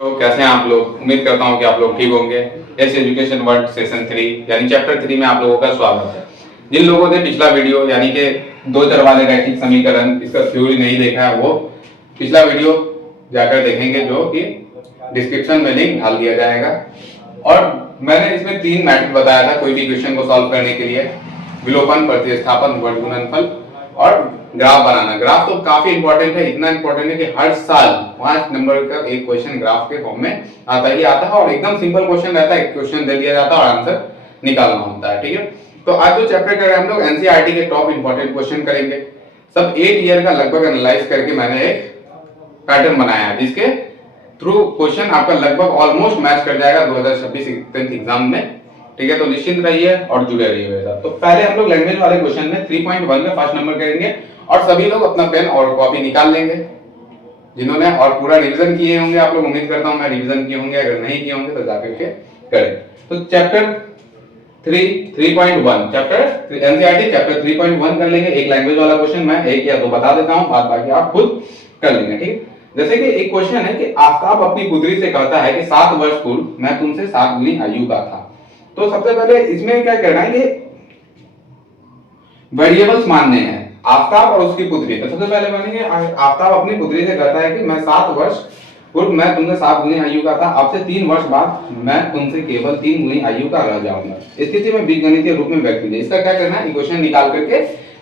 तो कैसे हैं आप लोग। उम्मीद करता हूं कि आप लोग ठीक होंगे। एस एजुकेशन वर्ल्ड सेशन 3 यानी चैप्टर 3 में आप लोगों का स्वागत है। जिन लोगों ने पिछला वीडियो यानी कि दो चर वाले रैखिक समीकरण इसका थ्योरी नहीं देखा है वो पिछला वीडियो जाकर देखेंगे, जो कि डिस्क्रिप्शन में लिंक डाल दिया जाएगा। और मैंने इसमें 3 मैथड बताया था कोई भी क्वेश्चन को सॉल्व करने के लिए: विलोपन, प्रतिस्थापन, वर्गुणनफल और ग्राफ बनाना। ग्राफ तो काफी इंपॉर्टेंट है, इतना इंपॉर्टेंट है कि हर साल 5 नंबर का एक क्वेश्चन ग्राफ के फॉर्म में आता ही आता है और एकदम सिंपल क्वेश्चन रहता है। एक क्वेश्चन दे दिया जाता है और आंसर निकालना होता है। ठीक है, तो आज जो चैप्टर कर रहे हैं हम लोग एनसीईआरटी के टॉप इंपॉर्टेंट क्वेश्चन करेंगे। सब 8 ईयर का लगभग एनालाइज करके मैंने एक पैटर्न बनाया है जिसके थ्रू क्वेश्चन आपका लगभग ऑलमोस्ट मैच कर जाएगा 2026 टेंथ एग्जाम में। ठीक है, तो निश्चिंत रहिए और जुड़े रहिए मेरे साथ। तो पहले हम लोग लैंग्वेज वाले क्वेश्चन में 3.1 में फर्स्ट नंबर करेंगे और सभी लोग अपना पेन और कॉपी निकाल लेंगे जिन्होंने और पूरा रिवीजन किए होंगे। आप लोग, उम्मीद करता हूं मैं रिवीजन किए होंगे, अगर नहीं किए होंगे तो जाकर के करें। तो चैप्टर 3.1 चैप्टर एनसीईआरटी चैप्टर 3.1 कर लेंगे। एक लैंग्वेज वाला क्वेश्चन मैं एक या दो बता देता हूं, बाद बाकी आप खुद कर लेंगे। ठीक है, जैसे कि एक क्वेश्चन है कि आफ्ताब अपनी पुत्री से कहता है कि 7 वर्ष पूर्व मैं तुमसे 7 गुनी आयु का था। तो सबसे पहले इसमें क्या करना है कि वेरिएबल्स मानने हैं आफ्ताब और उसकी पुत्री। तो सबसे पहले मानेंगे आफ्ताब अपनी पुत्री से कहता है कि मैं 7 वर्ष पूर्व मैं तुमसे 7 गुनी आयु का था, अब से 3 वर्ष बाद मैं तुमसे केवल 3 गुनी आयु का रह जाऊंगा। स्थिति में बीजगणितीय रूप में व्यक्त कीजिए। इसका क्या करना है, इक्वेशन निकाल करके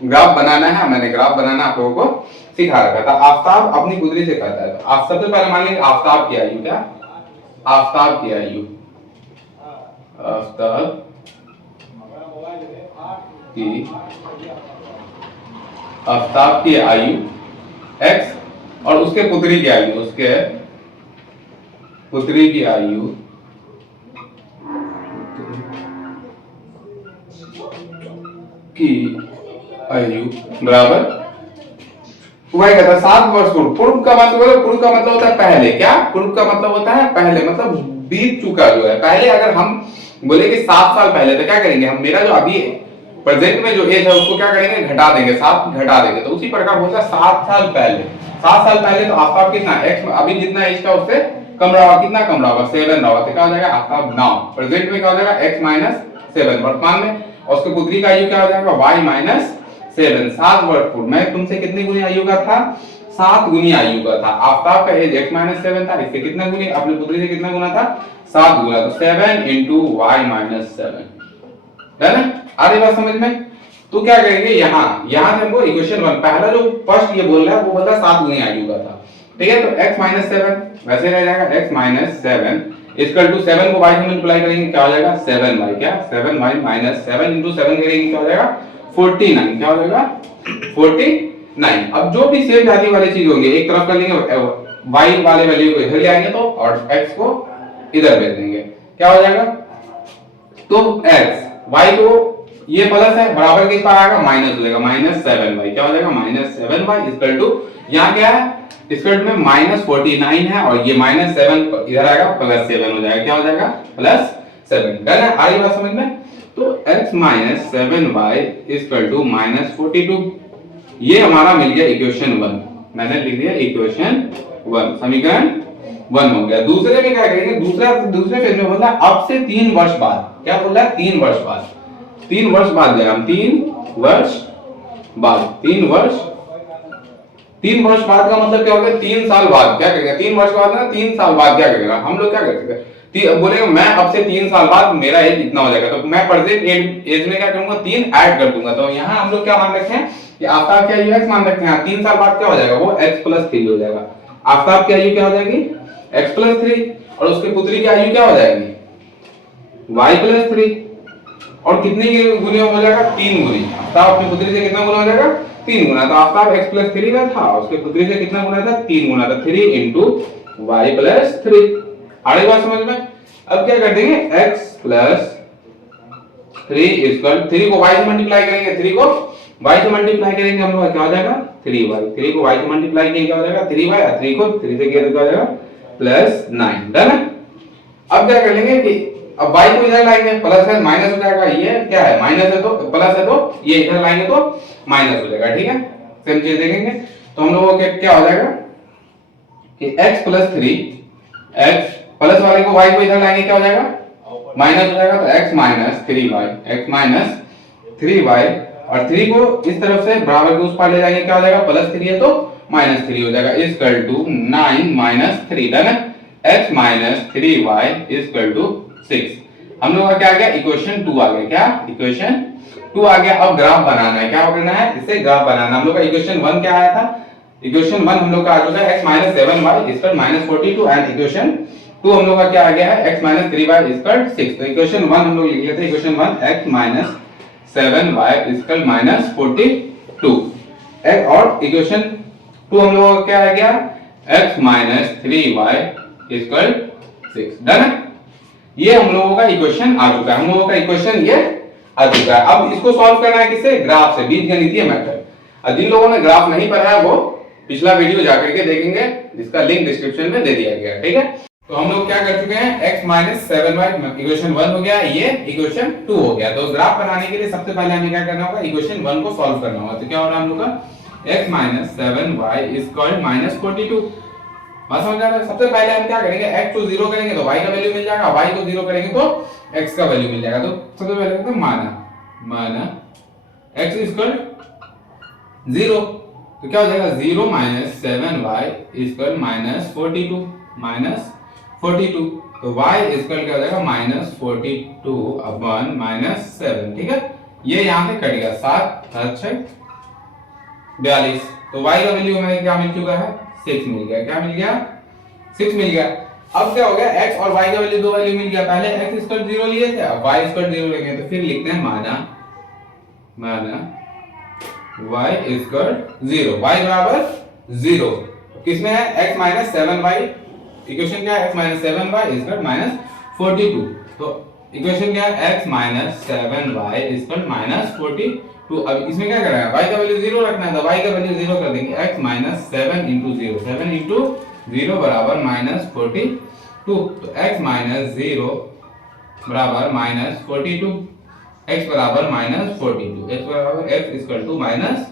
ग्राफ बनाना है। मैंने ग्राफ बनाना आप लोगों को सिखा रखा था। आफ्ताब अपनी पुत्री से कहता है, तो आप सबसे पहले मान लेंगे आफ्ताब की आयु। क्या? आफ्ताब की आयु, आफ्ताब की आफ्ताब की आयु x और उसके पुत्री की आयु, उसके पुत्री की आयु बराबर वही कहता है 7 वर्ष पूर्व। पूर्व का मतलब होता है पहले। क्या? पूर्व का मतलब होता है पहले, मतलब बीत चुका जो है। पहले अगर हम बोले कि 7 साल पहले, तो क्या करेंगे हम, मेरा जो अभी प्रेजेंट में जो एज है उसको क्या करेंगे, घटा देंगे, 7 घटा देंगे। तो उसी प्रकार होता है 7 साल पहले। 7 साल पहले तो आफ्ताब कितना x अभी जितना एज का उससे कम रहा, कितना कम रहा, 7 रहा। तो क्या हो जाएगा आफ्ताब नाउ प्रेजेंट में क्या हो जाएगा x - 7 वर्तमान में, और उसके पुत्री का आयु क्या हो जाएगा y - 7। 7 वर्ष पूर्व मैं तुमसे कितनी गुनी आयु का था, 7 गुनी आयु का था। आफ्ताब का एज x - 7 था, इससे कितना गुनी, अपनी पुत्री से कितना गुना था, 7 गुना। तो 7 * y - 7 है ना। आ रही बात समझ में? तो क्या करेंगे, यहां से हमको इक्वेशन 1 पहला जो फर्स्ट ये बोल रहा है वो बोल रहा है 7 गुनी आयु का था। ठीक है, तो x - 7 वैसे रह जाएगा x - 7 इक्वल टू 7 को y से मल्टीप्लाई करेंगे क्या हो जाएगा 7y। क्या? 7y - 7 * 7 करेंगे क्या हो जाएगा 49। क्या हो जाएगा 49। अब जो भी सेम जाति वाली चीज होंगे एक तरफ कर लेंगे, y वाले वैल्यू को इधर ले आएंगे तो, और x को इधर भेज देंगे। क्या हो जाएगा, तो x y को ये प्लस है बराबर के पास आएगा माइनस हो जाएगा -7y। क्या हो जाएगा -7y इक्वल टू, यहां क्या है इक्वल में -49 है और ये -7 इधर आएगा +7 हो जाएगा। क्या हो जाएगा +7। डन है? आ रही बात समझ में? तो x - 7y इक्वल टू -42 ये हमारा मिल गया इक्वेशन 1। मैंने लिख दिया इक्वेशन 1, समीकरण 1 हो गया। दूसरे में क्या करेंगे, दूसरे फेज में बोला अब से 3 वर्ष बाद। क्या बोल रहा है 3 वर्ष बाद, 3 वर्ष बाद गया हम, 3 वर्ष बाद, 3 वर्ष बाद का मतलब क्या हो गया 3 साल बाद। क्या करेंगे 3 वर्ष बाद ना, 3 साल बाद क्या करेगा हम लोग, क्या करेंगे बोलेंगे मैं अब से 3 साल बाद मेरा एज इतना हो जाएगा, तो मैं प्रेजेंट एज में क्या करूंगा 3 ऐड कर दूंगा। तो यहाँ हम लोग क्या मान रखे हैं कि आफ्ताब की आयु x मान रखे हैं, 3 साल बाद क्या हो जाएगा वो x + 3 हो जाएगा। आफ्ताब की आयु क्या हो जाएगी x + 3 और उसके पुत्री की आयु क्या हो जाएगी y + 3 और कितने गुने हो जाएगा 3 गुनी। आफ्ताब अपनी पुत्री से कितना गुना हो जाएगा 3 गुना। तो आफ्ताब x + 3 का था, उसके पुत्री से कितना गुना था 3 गुना था, 3 * y + 3। आगे बात समझ में? अब क्या कर देंगे x + 3 3 को y से मल्टीप्लाई करेंगे, 3 को y से मल्टीप्लाई करेंगे हम लोग क्या हो जाएगा 3y। 3 को y से मल्टीप्लाई करेंगे क्या हो जाएगा 3y, और 3 को 3 से किया तो क्या हो जाएगा +9। डन है? अब क्या कर लेंगे कि अब y को इधर लाएंगे, प्लस है माइनस हो जाएगा, ये क्या है माइनस है तो प्लस है, तो ये इधर लाएंगे तो माइनस हो जाएगा। ठीक है, सेम चीज देखेंगे तो हम लोगों को क्या हो जाएगा कि x + 3 x प्लस वाले को y को इधर लाएंगे क्या हो जाएगा, माइनस हो जाएगा, तो x minus 3y, x minus 3y, और 3 को इस तरफ से बराबर के उस पार ले जाएंगे क्या हो जाएगा, प्लस 3 है तो माइनस 3 हो जाएगा, इक्वल टू 9 माइनस 3, डन है। x minus 3y equal to 6। हम लोग का क्या आ गया, इक्वेशन 2 आ गया, क्या इक्वेशन 2 आ गया। अब ग्राफ बनाना है, क्या करना है, इसे ग्राफ बनाना। हम लोग का इक्वेशन 1 क्या आया था, इक्वेशन 1 हम लोग का आ चुका है x minus 7y equal minus 42, and equation 2 हम लोग का क्या आ गया है, x माइनस 3y इक्वल 6। तो इक्वेशन 1 हम लोग लिख लेते हैं, equation 1 x minus 7y equal minus 42, और इक्वेशन 2 हम लोग का क्या आ गया, x minus 3y equal 6, done है। ये हम लोगों का इक्वेशन आ चुका है, हम लोगों का इक्वेशन ये आ चुका है। अब इसको सॉल्व करना है किससे, ग्राफ से, बीजगणितीय मेथड। और जिन लोगों ने ग्राफ नहीं पढ़ा है वो पिछला वीडियो जाकर के देखेंगे, जिसका लिंक डिस्क्रिप्शन में दे दिया गया है, ठीक है। तो हम लोग क्या कर चुके हैं, x माइनस 7y इक्वेशन 1 हो गया, ये इक्वेशन 2 हो गया। तो ग्राफ बनाने के लिए सबसे पहले हमें क्या करना होगा, इक्वेशन 1 को सॉल्व करना होगा। तो क्या हो रहा है हम लोग का, x minus 7y equal minus 42। बात समझ आ रहा है। सबसे पहले हम क्या करेंगे, x को 0 करेंगे तो y का वैल्यू मिल जाएगा, y को 0 करेंगे तो x का वैल्यू मिल जाएगा। तो सबसे पहले करते हैं माना x इक्वल 0, तो क्या हो जाएगा, 0 minus 7y equal minus 42, minus 42, तो y इक्वल क्या हो जाएगा, माइनस 42 अपॉन माइनस 7, ठीक है। ये यहां से कट गया, 7 अच्छा 42, तो y का वैल्यू हमें क्या मिल चुका है, 6 मिल गया। क्या मिल गया, 6 मिल गया। अब क्या हो गया, x और y का वैल्यू, दो वैल्यू मिल गया। पहले x इक्वल 0 लिए थे, अब y इक्वल 0 लेंगे, तो फिर लिखते हैं माना y इक्वल 0, y बराबर 0, किसमें है, x माइनस 7y, इक्वेशन क्या है, x minus 7y equal minus 42। तो इक्वेशन क्या है, x minus 7y equal minus 42। अब इसमें क्या करना है, y का वैल्यू 0 रखना है, तो y का वैल्यू 0 कर देंगे, x माइनस 7 इंटू 0, 7 इंटू 0 बराबर माइनस 42। तो x माइनस 0 बराबर माइनस 42, x बराबर माइनस 42, x बराबर x इक्वल टू माइनस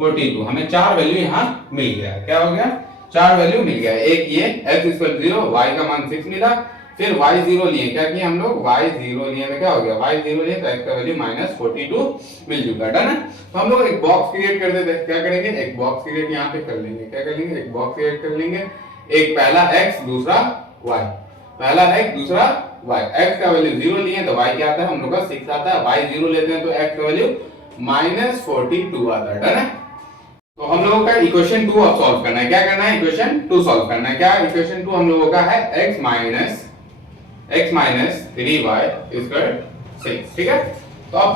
42। हमें चार वैल्यू यहाँ मिल गया, क्या हो गया, चार वैल्यू मिल गया। एक ये x इक्वल 0, y का मान 6 मिला, फिर y 0 लिए, क्या किया हम लोग, y 0 लिए, तो क्या हो गया, y 0 लिए तो x का वैल्यू माइनस 42 मिल चुका, डन है। तो हम लोग एक बॉक्स क्रिएट कर देते हैं, क्या करेंगे, एक बॉक्स क्रिएट यहाँ पे कर लेंगे, क्या कर लेंगे, एक बॉक्स क्रिएट कर लेंगे। एक पहला x दूसरा y, पहला x दूसरा y, x का वैल्यू 0 लिए तो y क्या आता है हम लोग का 6 आता है, y 0 लेते हैं तो x का वैल्यू माइनस 42 आता है, डन है। तो हम लोगों का इक्वेशन 2 अब सॉल्व करना है, क्या करना है, इक्वेशन 2 सॉल्व करना है। क्या इक्वेशन 2 हम लोगों का है, x माइनस 3y इक्वल 6, ठीक है। तो अब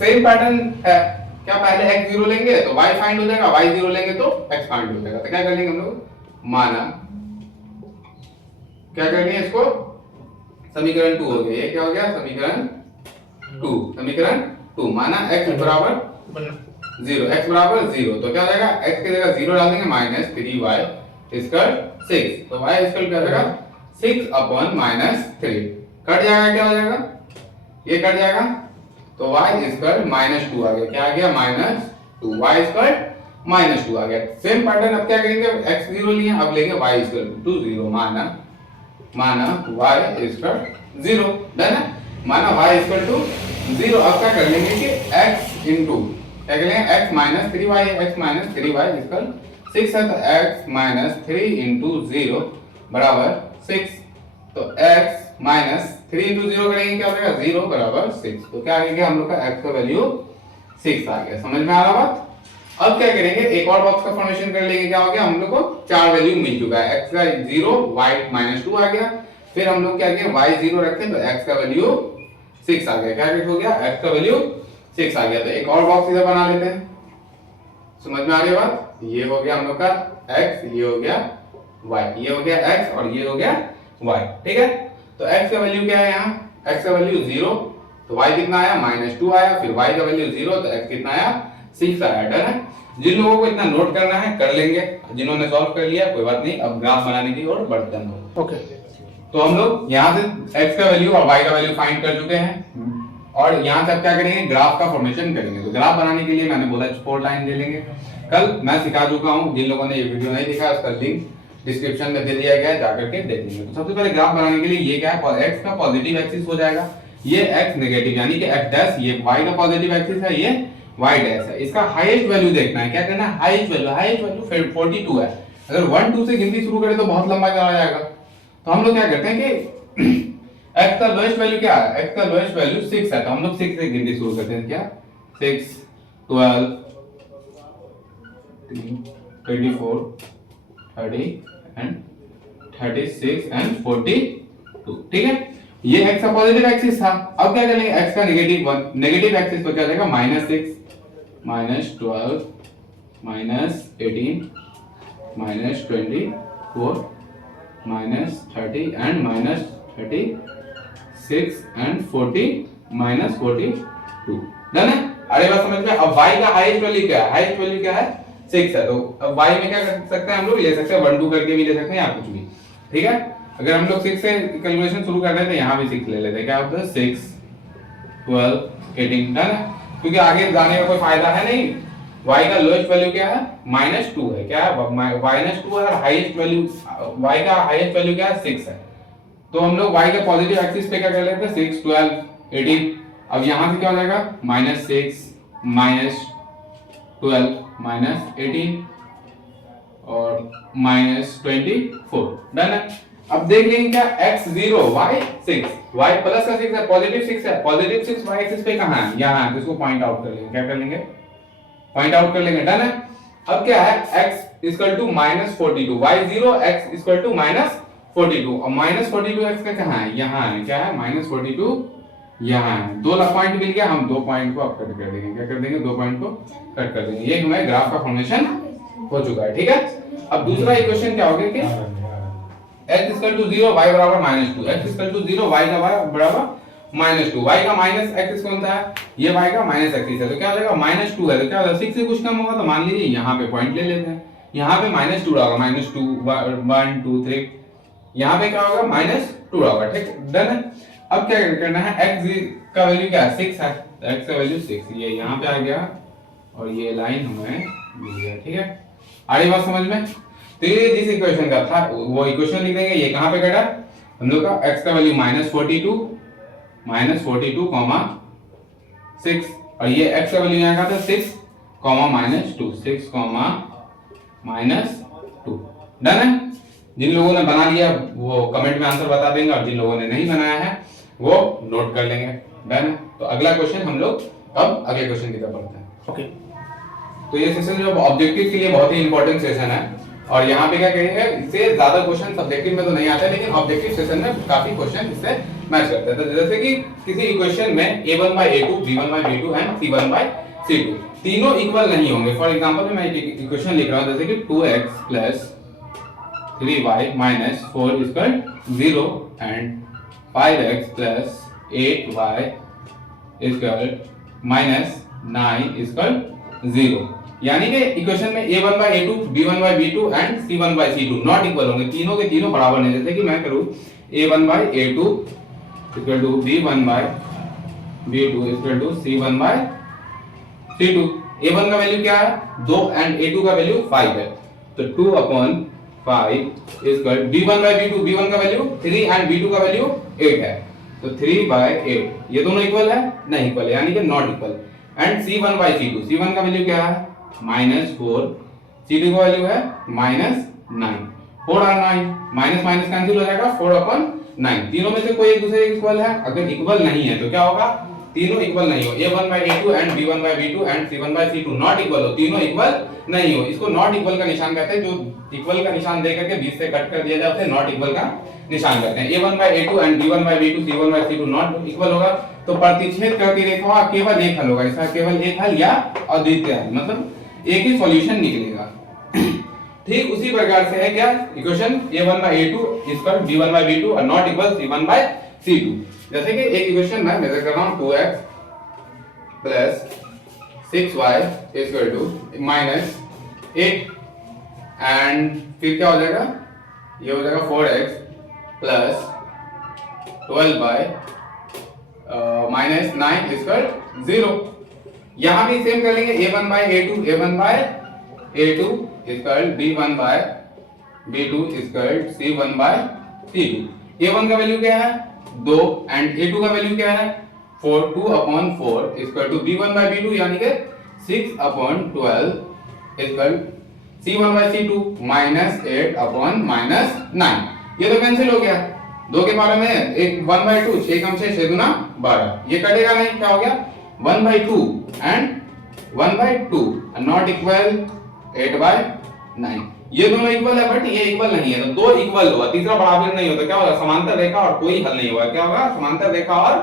सेम पैटर्न है, क्या पहले x 0 लेंगे तो y फाइंड हो जाएगा, y 0 लेंगे तो x फाइंड हो जाएगा। तो क्या कर लेंगे हम लोग, माना क्या करनी है इसको, समीकरण 2 हो गया, ये क्या हो गया, समीकरण 2, समीकरण 2 माना x बराबर 0, x बराबर 0, तो क्या हो जाएगा, x की जगह 0 डाल देंगे, माइनस 3y इक्वल 6, तो y इक्वल क्या हो जाएगा, 6 अपॉन माइनस 3, कट जाएगा, क्या हो जाएगा, ये कट जाएगा, तो y इक्वल माइनस 2 आ गया, क्या आ गया, माइनस 2, y इक्वल माइनस 2 आ गया। सेम पैटर्न अब क्या करेंगे, x 0 लिए, अब लेंगे y इक्वल टू 0, माना y इक्वल 0, डन है, माना y इक्वल टू 0। अब क्या कर लेंगे कि x इनटू क्या कर लेंगे, x minus 3y, x minus 3y equal 6 है, तो x माइनस 3 इंटू 0 बराबर 6, तो x माइनस 3 इंटू 0 करेंगे क्या हो जाएगा, 0 बराबर 6, तो क्या आ गया हम लोग का x का वैल्यू 6 आ गया। समझ में आ रहा बात। अब क्या करेंगे, एक और बॉक्स का फॉर्मेशन कर लेंगे, क्या हो गया, हम लोग को चार वैल्यू मिल चुका है, x का 0, y माइनस 2 आ गया, फिर हम लोग क्या किए, y 0 रखे तो x का वैल्यू 6 आ गया, क्या हो गया, x का वैल्यू 6 आ गया। तो एक और बॉक्स इधर बना लेते हैं, समझ में आ रही है बात। ये हो गया हम लोग का x, ये हो गया y, ये हो गया x और ये हो गया y, ठीक है। तो x का वैल्यू क्या है, यहाँ x का वैल्यू 0, तो y कितना आया, माइनस 2 आया, फिर y का वैल्यू 0, तो x कितना आया, 6 आया, डन है। जिन लोगों को इतना नोट करना है कर लेंगे, जिन्होंने सॉल्व कर लिया कोई बात नहीं, अब ग्राफ बनाने की ओर बढ़ते हैं। ओके, तो हम लोग यहाँ से x का वैल्यू और y का वैल्यू फाइंड कर चुके हैं, और यहाँ से अब क्या करेंगे, ग्राफ का फॉर्मेशन करेंगे। तो ग्राफ बनाने के लिए मैंने बोला 4 लाइन ले लेंगे, कल मैं सिखा चुका हूँ, जिन लोगों ने ये वीडियो नहीं देखा उसका लिंक डिस्क्रिप्शन में दे दिया गया है, जाकर के देख लीजिए। तो सबसे पहले ग्राफ बनाने के लिए ये क्या है, x का पॉजिटिव एक्सिस हो जाएगा, ये x नेगेटिव यानी कि x डैश, ये y का पॉजिटिव एक्सिस है, ये y डैश है। इसका हाईएस्ट वैल्यू देखना है, क्या करना है, हाईएस्ट वैल्यू 42 है। अगर 1 2 से गिनती शुरू करें तो बहुत लंबा चला जाएगा, तो हम लोग क्या करते हैं कि x का लोएस्ट वैल्यू क्या है, x का लोएस्ट वैल्यू 6 है, तो हम लोग 6 से गिनती शुरू करते हैं, क्या 6 12 24 30 एंड 36 एंड 42, ठीक है। ये x का पॉजिटिव एक्सिस था। अब क्या करेंगे, x का नेगेटिव एक्सिस तो क्या जाएगा, -6 -12 -18 -24 -30 एंड -36 एंड 40 -42, डन है। अरे बात समझ में। अब y का हाईएस्ट वैल्यू क्या है, हाईएस्ट वैल्यू क्या है 6 है, तो अब y में क्या कर सकते हैं हम लोग, ले सकते हैं 1 2 करके भी ले सकते हैं या कुछ भी, ठीक है। अगर हम लोग 6 से कैलकुलेशन शुरू कर रहे थे, यहाँ भी 6 ले लेते हैं, क्या होता है 6 12 18, डन है। क्योंकि आगे जाने का कोई फायदा है नहीं। y का लोएस्ट वैल्यू क्या है, -2 है, क्या है -2 है, और हाईएस्ट वैल्यू y का हाईएस्ट वैल्यू क्या है 6 है। तो हम लोग y के पॉजिटिव एक्सिस पे क्या कर लेते हैं, 6 12 18। अब यहां से क्या हो जाएगा, -6 -12 -18 और -24, डन है। अब देख लेंगे क्या, x 0 y 6, y प्लस का 6 है, पॉजिटिव 6 है, पॉजिटिव 6 y एक्सिस पे कहां है, यहां है, तो इसको पॉइंट आउट कर लेंगे, क्या कर लेंगे, पॉइंट आउट कर लेंगे, डन है। अब क्या है, x -42, y 0 x -42, और -42 x का कहां है, यहां है, क्या है -42 यहां है। दो पॉइंट मिल गया, हम 2 पॉइंट को अब कट कर देंगे, क्या कर देंगे, 2 पॉइंट को कट कर देंगे। ये हमारे ग्राफ का फॉर्मेशन हो चुका है, ठीक है। अब दूसरा इक्वेशन क्या हो गया कि x 0 y बराबर -2, x 0 y का बराबर -2, y का माइनस एक्सिस कौन सा है, ये y का माइनस एक्सिस है, तो क्या हो जाएगा -2 है, तो क्या होगा 6 से कुछ कम होगा, तो मान लीजिए यहाँ पे पॉइंट ले लेते हैं, यहाँ पे -2 होगा, -2 1 2 3, यहाँ पे क्या होगा -2 होगा, ठीक, डन है। अब क्या करना है, x का वैल्यू क्या है 6 है, x का वैल्यू 6, ये यहाँ पे आ गया और ये लाइन हमें मिल गया, ठीक है। आगे बात समझ में। तो ये जिस इक्वेशन का था वो इक्वेशन लिख देंगे, ये कहाँ पे कटा, हम लोग का x का वैल्यू -42 6, और ये x का वैल्यू यहाँ का था 6 -2 6 -2, डन है। जिन लोगों ने बना लिया वो कमेंट में आंसर बता देंगे, और जिन लोगों ने नहीं बनाया है वो नोट कर लेंगे, डन है। तो अगला क्वेश्चन हम लोग अब अगले क्वेश्चन की तरफ बढ़ते हैं, ओके। तो ये सेशन जो ऑब्जेक्टिव के लिए बहुत ही इंपॉर्टेंट सेशन है, और यहाँ पे क्या कहेंगे, इससे ज्यादा क्वेश्चन सब्जेक्टिव में तो नहीं आते, लेकिन ऑब्जेक्टिव सेशन में काफी क्वेश्चन इससे मैच करते हैं। तो जैसे कि किसी इक्वेशन में a1/a2 b1/b2 एंड c1/c2 तीनों इक्वल नहीं होंगे। फॉर एग्जांपल मैं एक इक्वेशन लिख रहा हूं, जैसे कि 2x + 3y - 4 = 0 and 5x + 8y = -9 = 0, यानी कि इक्वेशन में a1/a2 b1/b2 and c1/c2 not equal होंगे, तीनों के तीनों बराबर नहीं। जैसे कि मैं करूं a1/a2 = b1/b2 = c1/c2, a1 का वैल्यू क्या है 2 एंड a2 का वैल्यू 5 है, तो 2/5 b1/b2, b1 का वैल्यू 3 एंड b2 का वैल्यू 8 है, तो 3/8, ये दोनों इक्वल है, नहीं इक्वल है, यानी कि not equal. And c1/c2, c1 का वैल्यू क्या है -4, c2 का वैल्यू है -9, 4 और 9 माइनस माइनस कैंसिल हो जाएगा, 4/9। तीनों में से कोई एक दूसरे के इक्वल है, अगर इक्वल नहीं है तो क्या होगा, तीनों इक्वल नहीं हो, a1/a2 and b1/b2 and c1/c2 not equal हो, तीनों इक्वल नहीं हो, इसको नॉट इक्वल का निशान कहते हैं। जो इक्वल का निशान दे करके बीच से कट कर दिया जाए उसे नॉट इक्वल का निशान कहते हैं। a1/a2 and b1/b2 c1/c2 not equal होगा तो प्रतिच्छेद करती रेखा का केवल एक हल होगा, इसका केवल एक हल या अद्वितीय हल, मतलब एक ही सॉल्यूशन निकलेगा। ठीक उसी प्रकार से है क्या इक्वेशन a1/a2 = b1/b2 और नॉट इक्वल c1/c2। जैसे कि एक इक्वेशन मैं मेजर कर रहा हूं 2x + 6y = -8 एंड फिर क्या हो जाएगा, ये हो जाएगा 4x + 12y -9 = 0। यहां भी सेम कर लेंगे a1/a2 = b1/b2 B2 equal C1 bye C2। A1 का वैल्यू क्या है 2 एंड A2 का वैल्यू क्या है 4। 2/4 equal to B1 bye B2 यानी कि 6/12 इक्वल C1 बाय C2 -8/-9। ये तो कैंसिल हो गया, 2 के बारे में 1/2, 6 कम 6 6 दूना 12, ये कटेगा नहीं, क्या हो गया 1/2 एंड 1/2 नॉट इक्वल 8/9। ये दोनों इक्वल है बट ये इक्वल नहीं है, तो दो इक्वल हुआ, तीसरा बराबर नहीं होता, क्या होगा समांतर रेखा और कोई हल नहीं होगा। क्या होगा समांतर रेखा और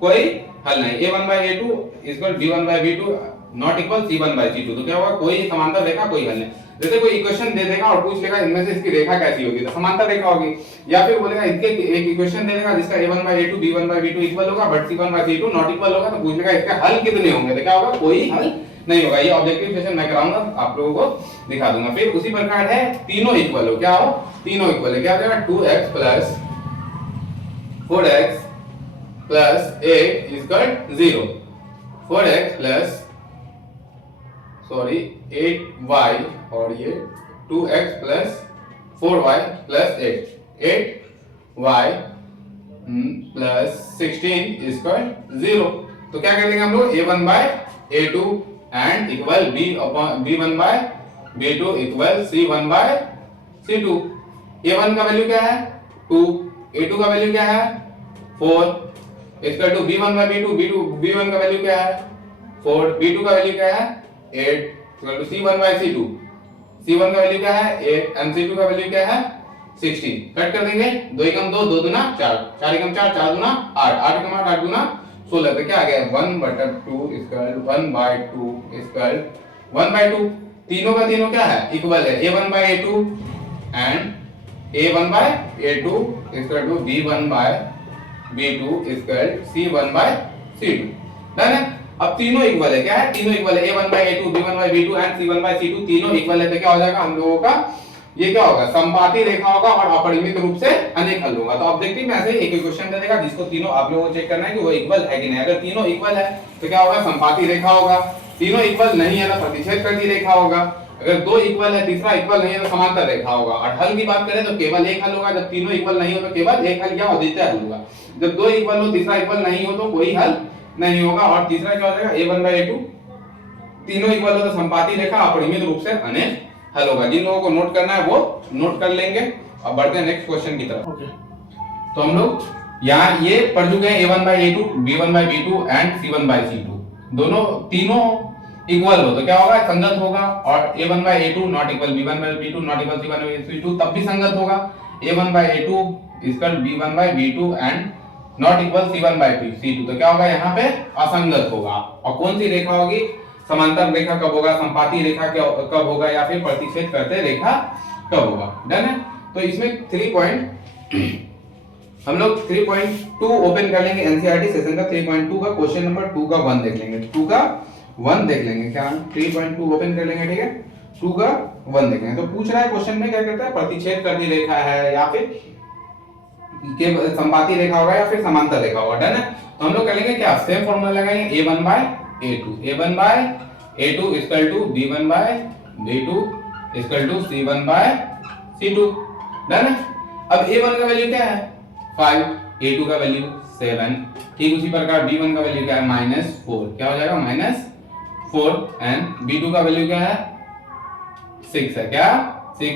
कोई हल नहीं। A1/A2 equal B1/B2 not equal C1/C2, तो क्या होगा कोई समांतर रेखा कोई हल नहीं। जैसे कोई इक्वेशन दे देगा और पूछ लेगा इनमें से इसकी रेखा कैसी होगी, तो समांतर रेखा होगी। या फिर बोलेगा इसके एक इक्वेशन दे देगा जिसका A1/A2 B1/B2 इक्वल होगा बट C1/C2 नॉट इक्वल होगा, तो पूछ लेगा इसके हल कितने होंगे, तो क्या होगा कोई हल नहीं होगा। ये ऑब्जेक्टिव सेशन मैं कराऊंगा, आप लोगों को दिखा दूंगा। फिर उसी प्रकार है तीनों इक्वल हो, क्या हो तीनों इक्वल है, क्या हो जाएगा 2x plus 4x plus 8 equal 0। 4x plus 8y और ये 2x plus 4y plus 8y plus 16 equal 0। तो क्या कर लेंगे हम लोग A1/A2 and equal B1/B2 equal C1/C2। A1 का वैल्यू क्या है 2, A2 का वैल्यू क्या है 4 इक्वल टू B1/B2, B1 का वैल्यू क्या है 4, B2 का वैल्यू क्या है 8 इक्वल टू C1/C2। C1 का वैल्यू क्या है 8 एंड C2 का वैल्यू क्या है 16। कट कर देंगे, 2 एकम 2, 2 दूना 4, 4 एकम 4, 4 दूना 8, 8 एकम 8, 8 दूना 16। तो क्या आ गया 1/2 इक्वल 1/2 इक्वल 1/2। तीनों का तीनों क्या है इक्वल है, A1/A2 and A1/A2 equal to B1/B2 equal C1/C2। Done है। अब तीनों इक्वल है, क्या है तीनों इक्वल है, A1/A2 B1/B2 एंड C1/C2 तीनों इक्वल है, तो क्या हो जाएगा हम लोगों का ये क्या होगा समपाती रेखा होगा और अपरिमित रूप से अनेक हल होगा। तो ऑब्जेक्टिव में ऐसे ही एक क्वेश्चन दे देगा जिसको तीनों आप लोगों को चेक करना है कि वो इक्वल है कि नहीं। अगर तीनों इक्वल है तो क्या होगा समपाती रेखा होगा, तीनों इक्वल नहीं है तो प्रतिच्छेद करती रेखा होगा, अगर दो इक्वल है तीसरा इक्वल नहीं है तो समांतर रेखा होगा। और हल की बात करें तो केवल एक हल होगा, जब तीनों इक्वल नहीं हो तो केवल एक हल या अद्वितीय हल होगा। जब दो इक्वल हो तीसरा इक्वल नहीं हो तो कोई हल नहीं होगा। और तीसरा क्या हो जाएगा A1/A2 तीनों इक्वल हो तो समपाती रेखा अपरिमित रूप से अनेक हल होगा। जिन लोगों को नोट करना है वो नोट कर लेंगे। अब बढ़ते हैं नेक्स्ट क्वेश्चन की तरफ। तो हम लोग यहाँ ये पढ़ चुके हैं A1/A2 B1/B2 एंड C1/C2 दोनों तीनों इक्वल हो तो क्या होगा संगत होगा। और A1/A2 not equal B1/B2 not equal C1/C2 तब भी संगत होगा। A1/A2 equal B1/B2 and not equal C1/C2 तो क्या होगा यहाँ पे असंगत होगा। और कौन सी रेखा होगी समांतर रेखा कब होगा, संपाती रेखा कब होगा, या फिर प्रतिच्छेद करते रेखा कब होगा। डन है। तो इसमें 3 पॉइंट हम लोग 3.2 ओपन कर लेंगे एनसीईआरटी सेशन का। 3.2 का क्वेश्चन नंबर 2 का 1 देख लेंगे, 2 का 1 देख लेंगे। क्या 3.2 ओपन कर लेंगे, ठीक है 2 का 1 देख लेंगे। तो पूछ रहा है क्वेश्चन में क्या कहता है प्रतिच्छेद करती रेखा है या फिर संपाती रेखा होगा या फिर समांतर रेखा होगा। डन है। तो हम लोग करेंगे क्या सेम फॉर्मूला लगाएंगे A1/A2 equal to B1/B2 equal to C1/C2। Done है। अब A1 का वैल्यू क्या है 5, A2 का वैल्यू 7, ठीक उसी प्रकार B1 का वैल्यू क्या है -4, क्या हो जाएगा -4 एंड B2 का वैल्यू क्या है 6 है, क्या 6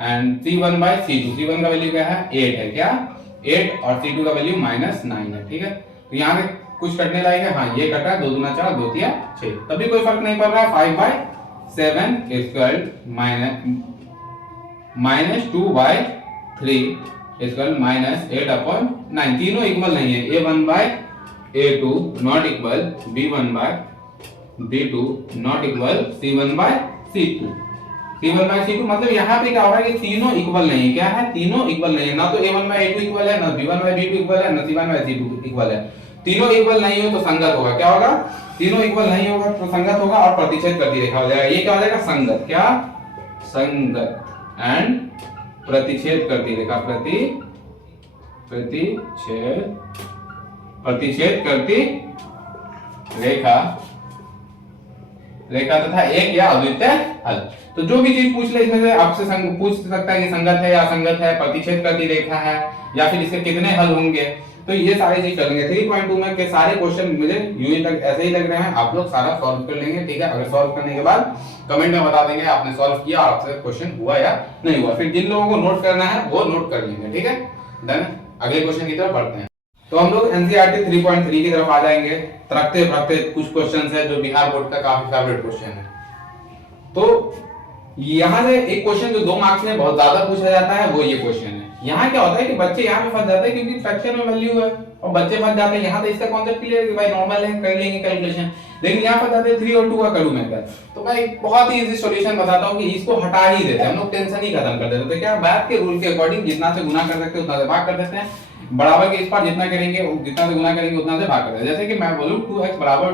एंड C1/C2 C1 का वैल्यू क्या है 8 है, क्या 8 और C2 का वैल्यू -9 है। ठीक है। तो यहाँ पे कुछ कटने लायक है, हाँ ये कटा 2 दूना 4 2 तिया 6, तभी कोई फर्क नहीं पड़ रहा है। 5/7 इक्वल -2/3 इक्वल -8/9 तीनों इक्वल नहीं है। A1/A2 not equal B1/B2 not equal C1/C2 C1/C2 मतलब यहाँ पे क्या हो रहा है कि तीनों इक्वल नहीं है। क्या है तीनों इक्वल नहीं है, ना तो A1/A2 इक्वल है, ना B1/B2 इक्वल है, ना C1/C2 इक्वल है। तीनों इक्वल नहीं हो तो संगत होगा। क्या होगा तीनों इक्वल नहीं होगा तो संगत होगा और प्रतिच्छेद करती रेखा हो जाएगा। ये क्या हो जाएगा संगत, क्या संगत एंड प्रतिच्छेद करती रेखा प्रतिच्छेद करती रेखा रेखा तथा एक या अद्वितीय हल। तो जो भी चीज पूछ ले इसमें से आपसे पूछ सकता है कि संगत है या असंगत है, प्रतिच्छेद करती रेखा है, या फिर इसके कितने हल होंगे। तो ये सारी चीज कर लेंगे। 3.2 में के सारे क्वेश्चन मुझे यूं तक ऐसे ही लग रहे हैं, आप लोग सारा सॉल्व कर लेंगे, ठीक है। अगर सॉल्व करने के बाद कमेंट में बता देंगे आपने सॉल्व किया, आपसे क्वेश्चन हुआ या नहीं हुआ। फिर जिन लोगों को नोट करना है वो नोट कर लेंगे, ठीक है। देन अगले क्वेश्चन की तरफ बढ़ते हैं। तो हम लोग एनसीईआरटी 3.3 की तरफ आ जाएंगे। तरक्ते भरकते कुछ क्वेश्चन है जो बिहार बोर्ड का काफी फेवरेट क्वेश्चन है। तो यहाँ से एक क्वेश्चन जो 2 मार्क्स में बहुत ज्यादा पूछा जाता है वो ये क्वेश्चन है। यहाँ क्या होता है कि बच्चे यहाँ पे फंस जाते हैं क्योंकि फ्रैक्शन में वैल्यू है और बच्चे फंस जाते हैं। यहाँ तो इसका कॉन्सेप्ट क्लियर है कि भाई नॉर्मल है, कर लेंगे कैलकुलेशन, लेकिन यहाँ फंस जाते हैं 3 और 2 का करूँ मैं क्या। तो मैं एक बहुत ही इजी सॉल्यूशन बताता हूँ कि इसको हटा ही देते हैं हम लोग, टेंशन ही खत्म कर देते हैं। तो क्या मैथ के रूल के अकॉर्डिंग जितना से गुना कर सकते हैं उतना से भाग कर देते हैं, बराबर के इस पार जितना करेंगे जितना से गुना करेंगे उतना से भाग कर देते हैं। जैसे कि मैं बोलूं 2x बराबर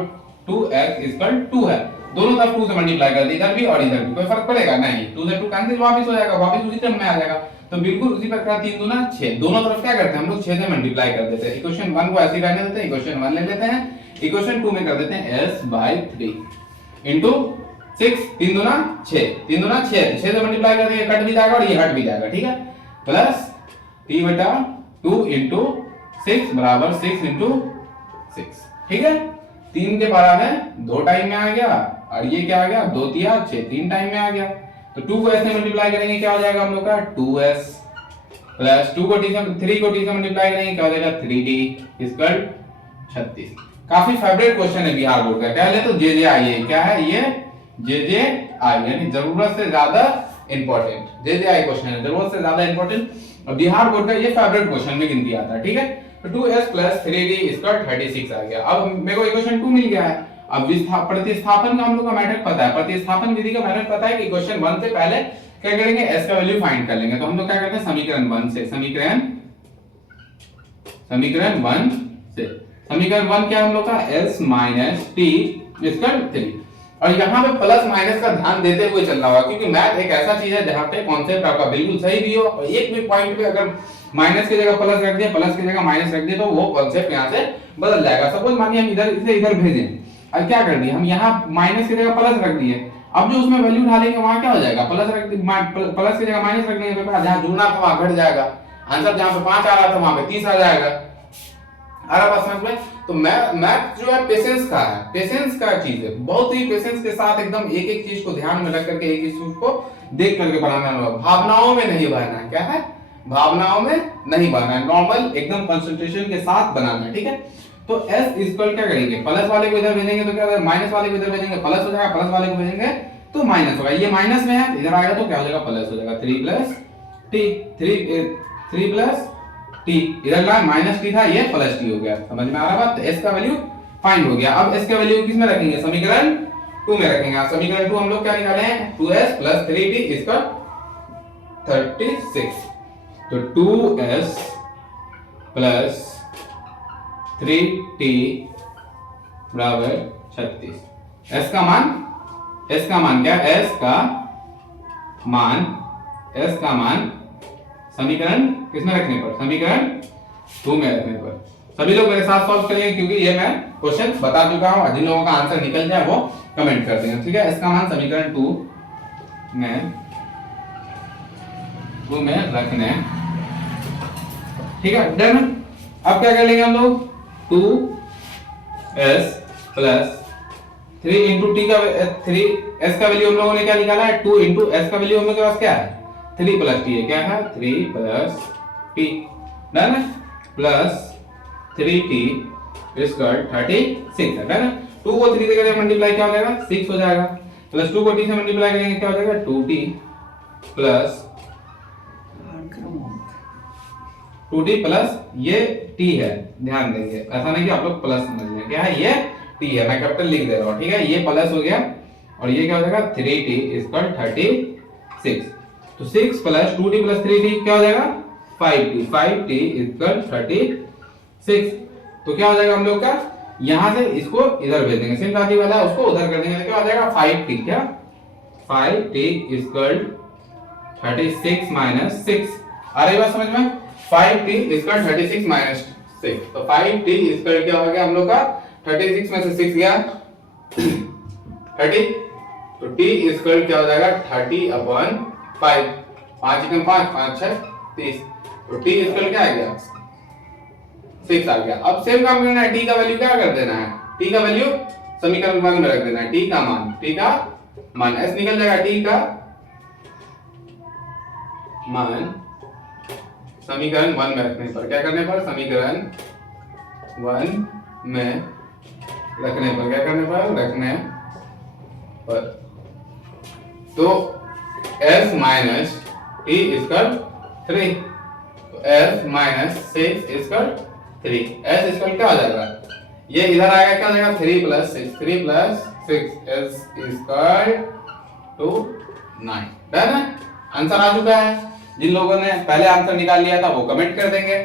2x इक्वल 2 है, दोनों तरफ 2 से मल्टीप्लाई कर दे, इधर भी और इधर भी, कोई फर्क पड़ेगा नहीं। 2 से 2 कैंसिल वापस हो जाएगा, वापस उसी टर्म में आ जाएगा। तो बिल्कुल उसी प्रकार 3 दूना 6, दोनों तरफ क्या करते हैं हम लोग 6 से मल्टीप्लाई कर देते हैं। इक्वेशन 1 को ऐसे रहने देते हैं, इक्वेशन 1 ले लेते हैं, इक्वेशन 2 में कर देते हैं s/3 इनटू 6, 3 दूना 6, 3 दूना 6, 6 से मल्टीप्लाई कर देंगे, कट भी जाएगा और ये हट भी जाएगा, ठीक है। प्लस t/2 इनटू 6 बराबर 6 इनटू 6, ठीक है। 3 के पारा में 2 टाइम में आ गया और ये क्या आ गया 2 3 6, 3 टाइम में आ गया। तो 2 को s से मल्टीप्लाई करेंगे क्या हो जाएगा हम लोग का 2s प्लस 2 को t से 3 को t से मल्टीप्लाई करेंगे क्या हो जाएगा 3t इक्वल 36। काफी फेवरेट क्वेश्चन है बिहार बोर्ड का। पहले तो JJI क्या है, ये JJI यानी जरूरत से ज्यादा इंपॉर्टेंट JJI क्वेश्चन है, जरूरत से ज्यादा इंपॉर्टेंट। और बिहार बोर्ड का ये फेवरेट क्वेश्चन में गिनती आता है, ठीक है। तो 2s प्लस 3t इक्वल 36 आ गया। अब मेरे को इक्वेशन 2 मिल गया है। अब प्रतिस्थापन का हम लोग का मेथड पता है, प्रतिस्थापन विधि का मेथड पता है कि क्वेश्चन 1 से पहले क्या करेंगे s का वैल्यू फाइंड कर लेंगे। तो हम लोग क्या करते हैं समीकरण 1 से, समीकरण 1 क्या हम लोग का s माइनस t इक्वल 3। और यहाँ पे प्लस माइनस का ध्यान देते हुए चलना होगा क्योंकि मैथ एक ऐसा चीज है जहाँ पे कॉन्सेप्ट आपका बिल्कुल सही भी हो और एक भी पॉइंट पे अगर माइनस की जगह प्लस रख दिया, प्लस की जगह माइनस रख दिया तो वो कॉन्सेप्ट यहाँ से बदल जाएगा। सपोज मानिए हम इधर इसे इधर भेजें, अब क्या कर दिए हम यहाँ माइनस की जगह प्लस रख दिए, अब जो उसमें वैल्यू डालेंगे वहां क्या हो जाएगा प्लस प्लस की जगह माइनस रख देंगे तो जहाँ जुड़ना था वहां घट जाएगा, आंसर जहाँ पे 5 आ रहा था वहां पे 30 आ जाएगा। आ रहा बात समझ में। तो मैथ जो है पेशेंस का है, पेशेंस का चीज है, बहुत ही पेशेंस के साथ एकदम एक एक चीज को ध्यान में रख करके एक एक चीज को देख करके बनाना है, भावनाओं में नहीं बहना है। क्या है, भावनाओं में नहीं बहना है, नॉर्मल एकदम कंसंट्रेशन के साथ बनाना है, ठीक है। तो s इक्वल क्या करेंगे प्लस वाले को इधर भेजेंगे तो क्या होगा, माइनस वाले को इधर भेजेंगे प्लस हो जाएगा, प्लस वाले को भेजेंगे तो माइनस होगा। ये माइनस में है इधर आएगा तो क्या हो जाएगा प्लस हो जाएगा, 3 प्लस t, इधर का माइनस t था ये प्लस t हो गया। समझ में आ रहा बात। s का वैल्यू फाइंड हो गया। अब s का वैल्यू किस में रखेंगे, समीकरण 2 में रखेंगे। समीकरण 2 हम लोग क्या निकाले हैं 2s प्लस 3t इसका 36। तो 2s प्लस 3t बराबर 36। s का मान क्या, s का मान समीकरण किसमें रखने पर, समीकरण 2 में रखने पर। सभी लोग मेरे साथ सॉल्व करेंगे क्योंकि ये मैं क्वेश्चन बता चुका हूं। जिन लोगों का आंसर निकल जाए वो कमेंट कर देंगे, ठीक है। इसका मान समीकरण 2 में रखने, ठीक है डन। अब क्या कर लेंगे हम लोग 2s प्लस 3 इंटू टी का 3s का वैल्यू हम लोगों ने क्या निकाला है 2 इंटू s का वैल्यू हम लोग के पास क्या है 3 प्लस टी है, क्या है 3 plus T, done. Plus 3t equal 36 है, डन। 2 को 3 से मल्टीप्लाई क्या हो जाएगा 6 हो जाएगा, प्लस 2 को t से मल्टीप्लाई करेंगे क्या हो जाएगा 2t प्लस 2t प्लस ये t है, ध्यान देंगे ऐसा नहीं कि आप लोग प्लस समझ लें, क्या है ये t है, मैं कैपिटल लिख दे रहा हूं, ठीक है। ये प्लस हो गया और ये क्या हो जाएगा 3t इक्वल 36। तो 6 प्लस 2t प्लस 3t क्या हो जाएगा 5t इक्वल 36। तो क्या हो जाएगा हम लोग का, यहां से इसको इधर भेज देंगे, सिंपल आती वाला उसको उधर कर देंगे, क्या हो जाएगा 5t, क्या 5t इक्वल 36 माइनस 6। आ रही बात समझ में, 5t इक्वल 36 माइनस 6। तो 5t इक्वल क्या हो गया हम लोग का 36 में से 6 गया 36 तो t स्क्वायर क्या हो जाएगा 30/5, 5 एकम 5, 5 6 30, तो t स्क्वायर क्या आ गया 6 आ गया। अब सेम काम करना है, t का वैल्यू क्या कर देना है, t का वैल्यू समीकरण 1 में रख देना है, t का मान s निकल जाएगा, t का मान समीकरण 1 में रखने पर, क्या करने पर, समीकरण 1 में रखने पर, क्या करने पर, रखने पर, तो s माइनस t स्क्वायर 3, तो s minus 6 square 3, s square क्या हो जाएगा, ये इधर आएगा, क्या हो जाएगा 3 plus 6, 3 plus 6 s square to 9। Done है, आंसर आ चुका है। जिन लोगों ने पहले आंसर निकाल लिया था वो कमेंट कर देंगे,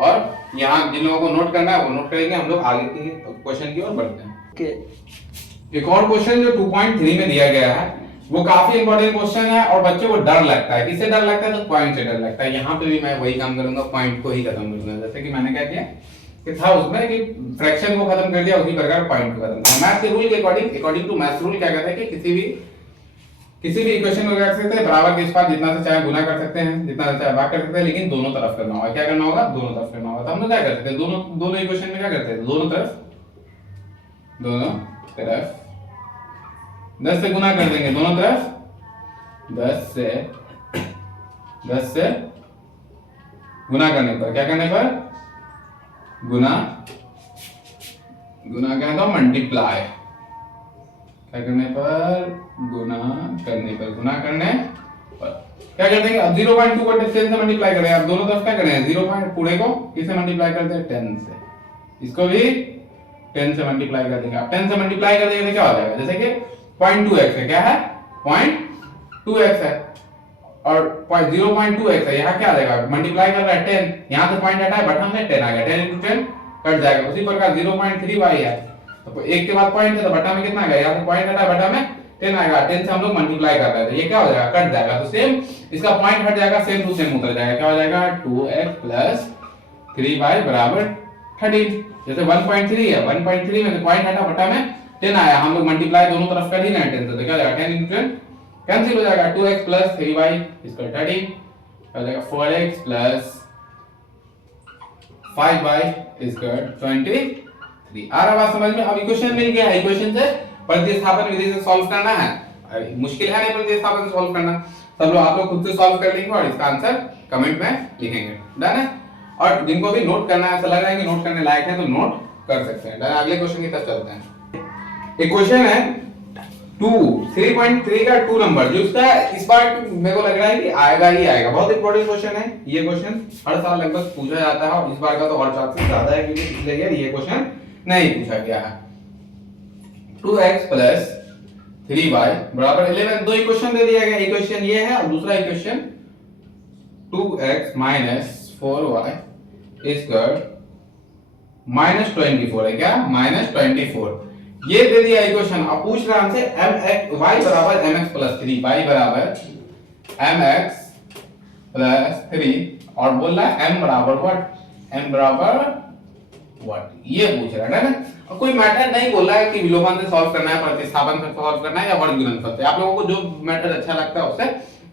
और यहाँ जिन लोगों को नोट करना है वो नोट करेंगे। हम लोग आगे के क्वेश्चन की ओर बढ़ते हैं। एक और क्वेश्चन जो 2.3 में दिया गया है वो काफी इंपॉर्टेंट क्वेश्चन है, और बच्चों को डर लगता है। किससे डर लगता है, तो पॉइंट से डर लगता है। यहाँ पे भी मैं वही काम करूंगा, पॉइंट को ही खत्म करूंगा। जैसे कि मैंने क्या किया कि था उसमें कि फ्रैक्शन को खत्म कर दिया, उसी प्रकार पॉइंट को खत्म किया। मैथ के रूल के अकॉर्डिंग टू मैथ रूल क्या कहता है कि किसी भी इक्वेशन को क्या कर सकते हैं, बराबर के इस पार जितना से चाहे गुना कर सकते हैं, जितना से चाहे भाग कर सकते हैं, लेकिन दोनों तरफ करना होगा। क्या करना होगा, दोनों तरफ करना होगा। तो हम लोग क्या कर सकते हैं, दोनों इक्वेशन में क्या करते हैं, दोनों तरफ 10 से गुना कर देंगे, दोनों तरफ 10 से गुना करने पर, क्या करने पर, गुना कहना तो मल्टीप्लाई, क्या करने पर, गुना करने पर क्या कर देंगे। अब 0.2 को 10 से मल्टीप्लाई करें, अब दोनों तरफ क्या करें, 0. पूरे को किससे मल्टीप्लाई करते हैं, 10 से, इसको भी 10 से मल्टीप्लाई कर देंगे। अब 10 से मल्टीप्लाई कर देंगे तो क्या हो जाएगा, जैसे कि 0.2x है, क्या है 0.2x है, और 0.2x है, यहाँ क्या आ जाएगा, मल्टीप्लाई कर रहा है 10, यहाँ से पॉइंट हटा है, बटा में 10 आ गया, 10 into 10 कट जाएगा। उसी प्रकार 0.3y है, तो एक के बाद पॉइंट है तो बटा में कितना आ गया, यहाँ से पॉइंट हटा है, बटा में 10 आएगा, 10 से हम लोग मल्टीप्लाई कर रहे थे, ये क्या हो जाएगा, कट जाएगा। तो सेम इसका पॉइंट हट जाएगा, सेम टू सेम उतर जाएगा, क्या हो जाएगा 2x प्लस 3y बराबर 13। जैसे 1.3 है, 1.3 में से पॉइंट हटा, बटा में 10 आया, हम लोग मल्टीप्लाई दोनों तरफ कर ही रहे हैं 10 से, तो क्या हो जाएगा 10 into 10 कैंसिल हो जाएगा, 2x प्लस 3y इसका 13 हो जाएगा, 4x प्लस 5y इसका 23। आ रहा बात समझ में। अब इक्वेशन मिल गया, इक्वेशन से प्रतिस्थापन विधि से सॉल्व करना है। मुश्किल है नहीं प्रतिस्थापन से सॉल्व करना, सब लोग आप लोग खुद से सॉल्व कर लेंगे और इसका आंसर कमेंट में लिखेंगे। डन है, और जिनको भी नोट करना है, ऐसा लग रहा है कि नोट करने लायक है तो नोट कर सकते हैं। डन, अगले क्वेश्चन की तरफ चलते हैं। एक क्वेश्चन है 3.3 का 2 नंबर, जो इसका इस बार मेरे को लग रहा है कि आएगा ही आएगा। बहुत इंपॉर्टेंट क्वेश्चन है ये, क्वेश्चन हर साल लगभग पूछा जाता है, और इस बार का तो और चांसेस ज्यादा है क्योंकि पिछले ईयर ये क्वेश्चन नहीं पूछा गया है। 2x प्लस 3y बराबर 11, दो इक्वेशन दे दिया गया, इक्वेशन ये है और दूसरा equation 2x minus 4y square minus 24 है, क्या माइनस 24, ये दे दिया इक्वेशन। अब पूछ रहा हमसे y बराबर mx प्लस 3, y बराबर mx प्लस 3, और बोल रहा है m बराबर व्हाट, m बराबर व्हाट, ये पूछ रहा है ना। और कोई मैटर नहीं बोल रहा है कि विलोपन से सॉल्व करना है, प्रतिस्थापन से सॉल्व करना है, या वर्ग गुणनफल से। आप लोगों को जो मैटर अच्छा लगता है उससे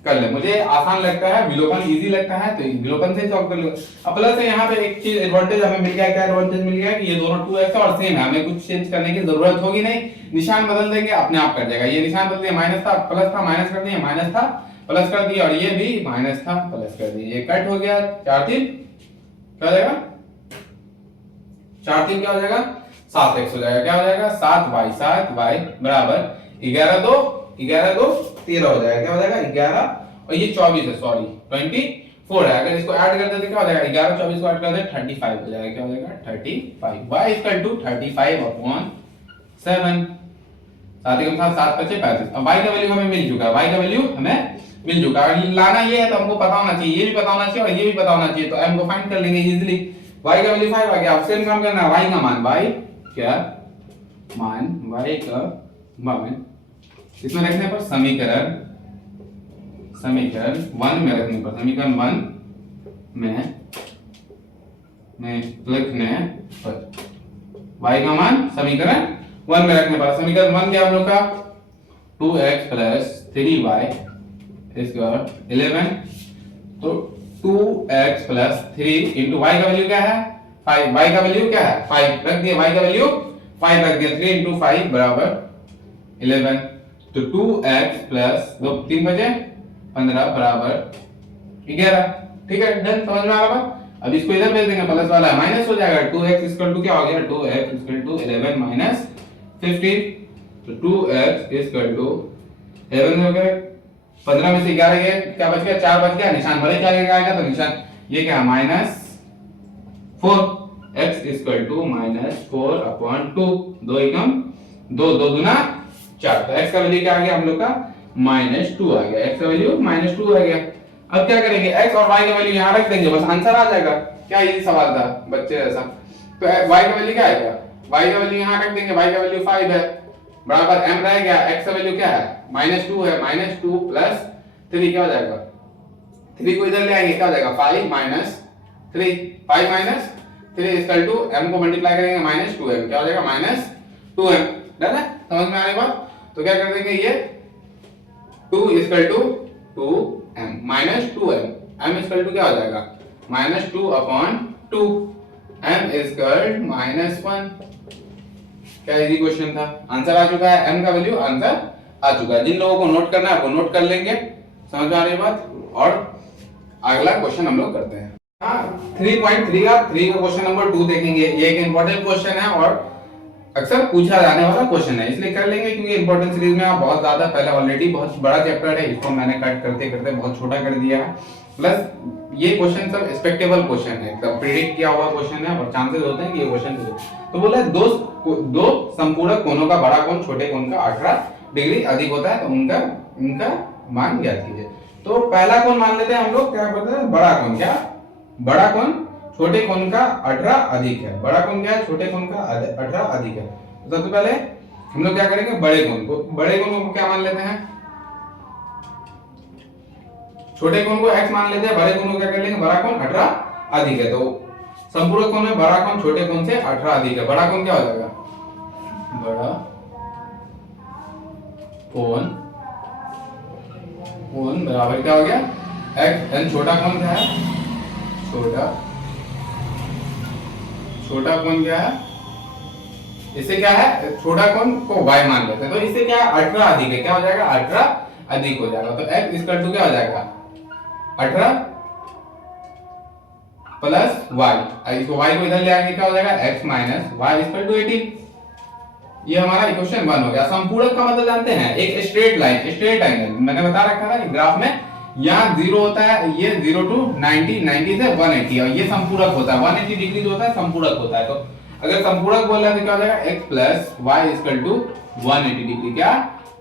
कर ले। मुझे आसान लगता है, विलोपन इजी लगता है, तो विलोपन से ही सॉल्व कर लो। अब प्लस है, यहाँ पे एक चीज एडवांटेज हमें मिल गया, क्या एडवांटेज मिल गया कि ये दोनों 2x और सेम है, हमें कुछ चेंज करने की जरूरत होगी नहीं, निशान बदल देंगे अपने आप कर जाएगा। ये निशान बदल दिया, माइनस था प्लस था, माइनस कर दिया, माइनस था प्लस कर दिया, और ये भी माइनस था प्लस कर दिया, ये कट हो गया, 4 3 क्या हो जाएगा, 4 3 क्या हो जाएगा 7x हो जाएगा, क्या हो जाएगा 7y बराबर 11 2 13 हो जाएगा, क्या हो जाएगा 11, और ये 24 है, सॉरी 24 है। अगर इसको ऐड कर देते क्या हो जाएगा, 11 24 को ऐड कर दे 35 हो जाएगा, क्या हो जाएगा 35, y इक्वल टू 35/7, साथ ही साथ 7 5 35। अब y का वैल्यू हमें मिल चुका है, y का वैल्यू हमें मिल चुका है। लाना ये है तो हमको पता होना चाहिए, ये भी पता होना चाहिए और ये भी पता होना चाहिए, तो m को फाइंड कर लेंगे इजीली। y का वैल्यू 5 आ गया। अब सेम काम करना है, y का मान, y क्या मान, y का मान इसमें रखने पर समीकरण 1 में रखने पर, समीकरण 1 में लिखने पर y का मान समीकरण 1 में रखने पर, समीकरण 1 क्या हम लोग का 2x प्लस 3y स्क्वायर 11। तो 2x प्लस 3 इंटू y का वैल्यू क्या है 5, y का वैल्यू क्या है 5 रख दिया, y का वैल्यू 5 रख दिया, 3 इंटू 5 बराबर 11। तो 2x प्लस 2 3 बजे 15 बराबर 11। ठीक है, डन, समझ में आ रहा बात। अब इसको इधर भेज देंगे, प्लस वाला माइनस हो जाएगा, 2x इक्वल टू क्या हो गया 2x इक्वल टू 11 माइनस 15। तो 2x इक्वल टू 11 हो गया, 15 में से 11 गया, क्या बच गया 4 बच गया, निशान भले क्या आएगा तो निशान ये क्या minus 4, x equal to minus 4 upon 2, 2 एकम 2, 2 दूना 4। तो x का वैल्यू क्या आ गया हम लोग का माइनस 2 आ गया, x का वैल्यू माइनस 2 आ गया। अब क्या करेंगे x और y का वैल्यू यहां रख देंगे, बस आंसर आ जाएगा। क्या ये सवाल था बच्चे ऐसा। तो y का वैल्यू क्या आएगा, y का वैल्यू यहां रख देंगे, y का वैल्यू 5 है बराबर m रह गया, x का वैल्यू क्या है -2 है, -2 प्लस 3 क्या हो जाएगा, 3 को इधर ले आएंगे क्या हो जाएगा 5 minus 3, 5 minus 3 equal to m को मल्टीप्लाई करेंगे -2m क्या हो जाएगा -2m। डन है, समझ में आ रही बात। तो क्या कर देंगे ये 2 equal to 2m -2m, m equal to क्या हो जाएगा -2 अपॉन 2, m इक्वल -1। क्या इजी क्वेश्चन था, आंसर आ चुका है, m का वैल्यू आंसर आ चुका है। जिन लोगों को नोट करना है वो नोट कर लेंगे, समझ में आ रही बात। और अगला क्वेश्चन हम लोग करते हैं 3.3 का 3 का क्वेश्चन नंबर 2 देखेंगे। ये एक इंपॉर्टेंट क्वेश्चन है और अक्सर पूछा जाने वाला क्वेश्चन है, इसलिए कर लेंगे क्योंकि इंपॉर्टेंट सीरीज में आप बहुत ज्यादा पहले ऑलरेडी बहुत बड़ा चैप्टर है, इसको मैंने कट करते करते बहुत छोटा कर दिया है। प्लस ये क्वेश्चन सब एक्सपेक्टेबल क्वेश्चन है, एकदम प्रेडिक्ट किया हुआ क्वेश्चन है और चांसेस होते हैं कि ये क्वेश्चन तो बोला दो संपूरक कोणों का बड़ा कोण छोटे कोण का 18 डिग्री अधिक होता है, तो उनका इनका मान ज्ञात कीजिए। तो पहला कोण मान लेते हैं हम लोग, क्या बोलते हैं बड़ा कोण, क्या बड़ा कोण छोटे कोण का 18 अधिक है, बड़ा कोण क्या है छोटे कोण का 18 अधिक है। तो सबसे पहले हम लोग क्या करेंगे बड़े कोण को क्या मान लेते हैं, छोटे कोण को x मान लेते हैं, बड़े कोण को क्या कर लेंगे बड़ा कोण 18 अधिक है। तो संपूरक कोण में बड़ा कोण छोटे कोण से 18 अधिक है, बड़ा कोण क्या हो जाएगा बड़ा कोण बराबर क्या हो गया x, एन छोटा कोण क्या है छोटा कोण क्या है, इससे क्या है छोटा कोण को y मान लेते हैं, तो इससे क्या 18 अधिक है, क्या हो जाएगा 18 अधिक हो जाएगा। तो x इक्वल टू क्या हो जाएगा 18 प्लस y, इसको y को इधर ले आएंगे क्या हो जाएगा x minus y equal to 18। ये हमारा इक्वेशन 1 हो गया। संपूरक का मतलब जानते हैं एक स्ट्रेट लाइन, स्ट्रेट एंगल, मैंने बता रखा था ग्राफ में, यहाँ 0 होता है, ये 0 टू 90, 90 से 180 और ये संपूरक होता है, 180 डिग्री जो होता है संपूरक होता है। तो अगर संपूरक बोल रहे हैं तो क्या हो जाएगा x plus y equal to 180 degree, क्या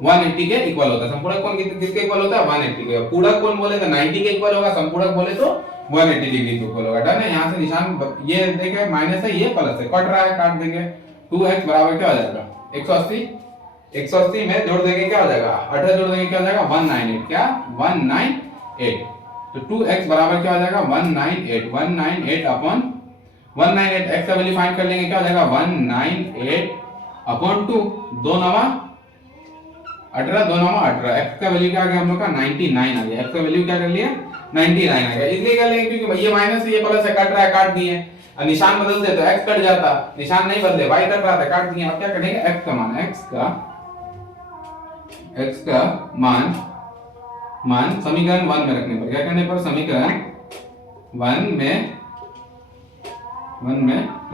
180 के इक्वल होता है। संपूरक कोण किसके इक्वल होता है 180 के, पूरक कोण बोले तो 90 के इक्वल होगा, संपूरक बोले तो 180 डिग्री के इक्वल होगा। डन है, यहाँ से निशान ये देखिए माइनस है, ये प्लस है, कट रहा है, काट देंगे। 2x बराबर क्या हो जाएगा 180, 180 में जोड़ देंगे क्या हो जाएगा 18 जोड़ देंगे क्या हो जाएगा 198, क्या 198। तो 2x बराबर क्या हो जाएगा 198 अपॉन 198, x का वैल्यू फाइंड कर लेंगे क्या हो जाएगा 198 अपॉन 2, 2 नवा 18, 2 नवा 18, x का वैल्यू क्या आ गया हम लोग का 99 आ गया, x का वैल्यू क्या कर लिया 99 आ गया। इसलिए कर लेंगे क्योंकि ये माइनस ये प्लस है, कट रहा है, काट दिए। अब निशान बदल दे तो x कट जाता, निशान नहीं बदले y कट रहा था, काट दिए। अब क्या करेंगे x का मान, x का मान समीकरण 1 में रखने पर, क्या करने पर समीकरण 1 में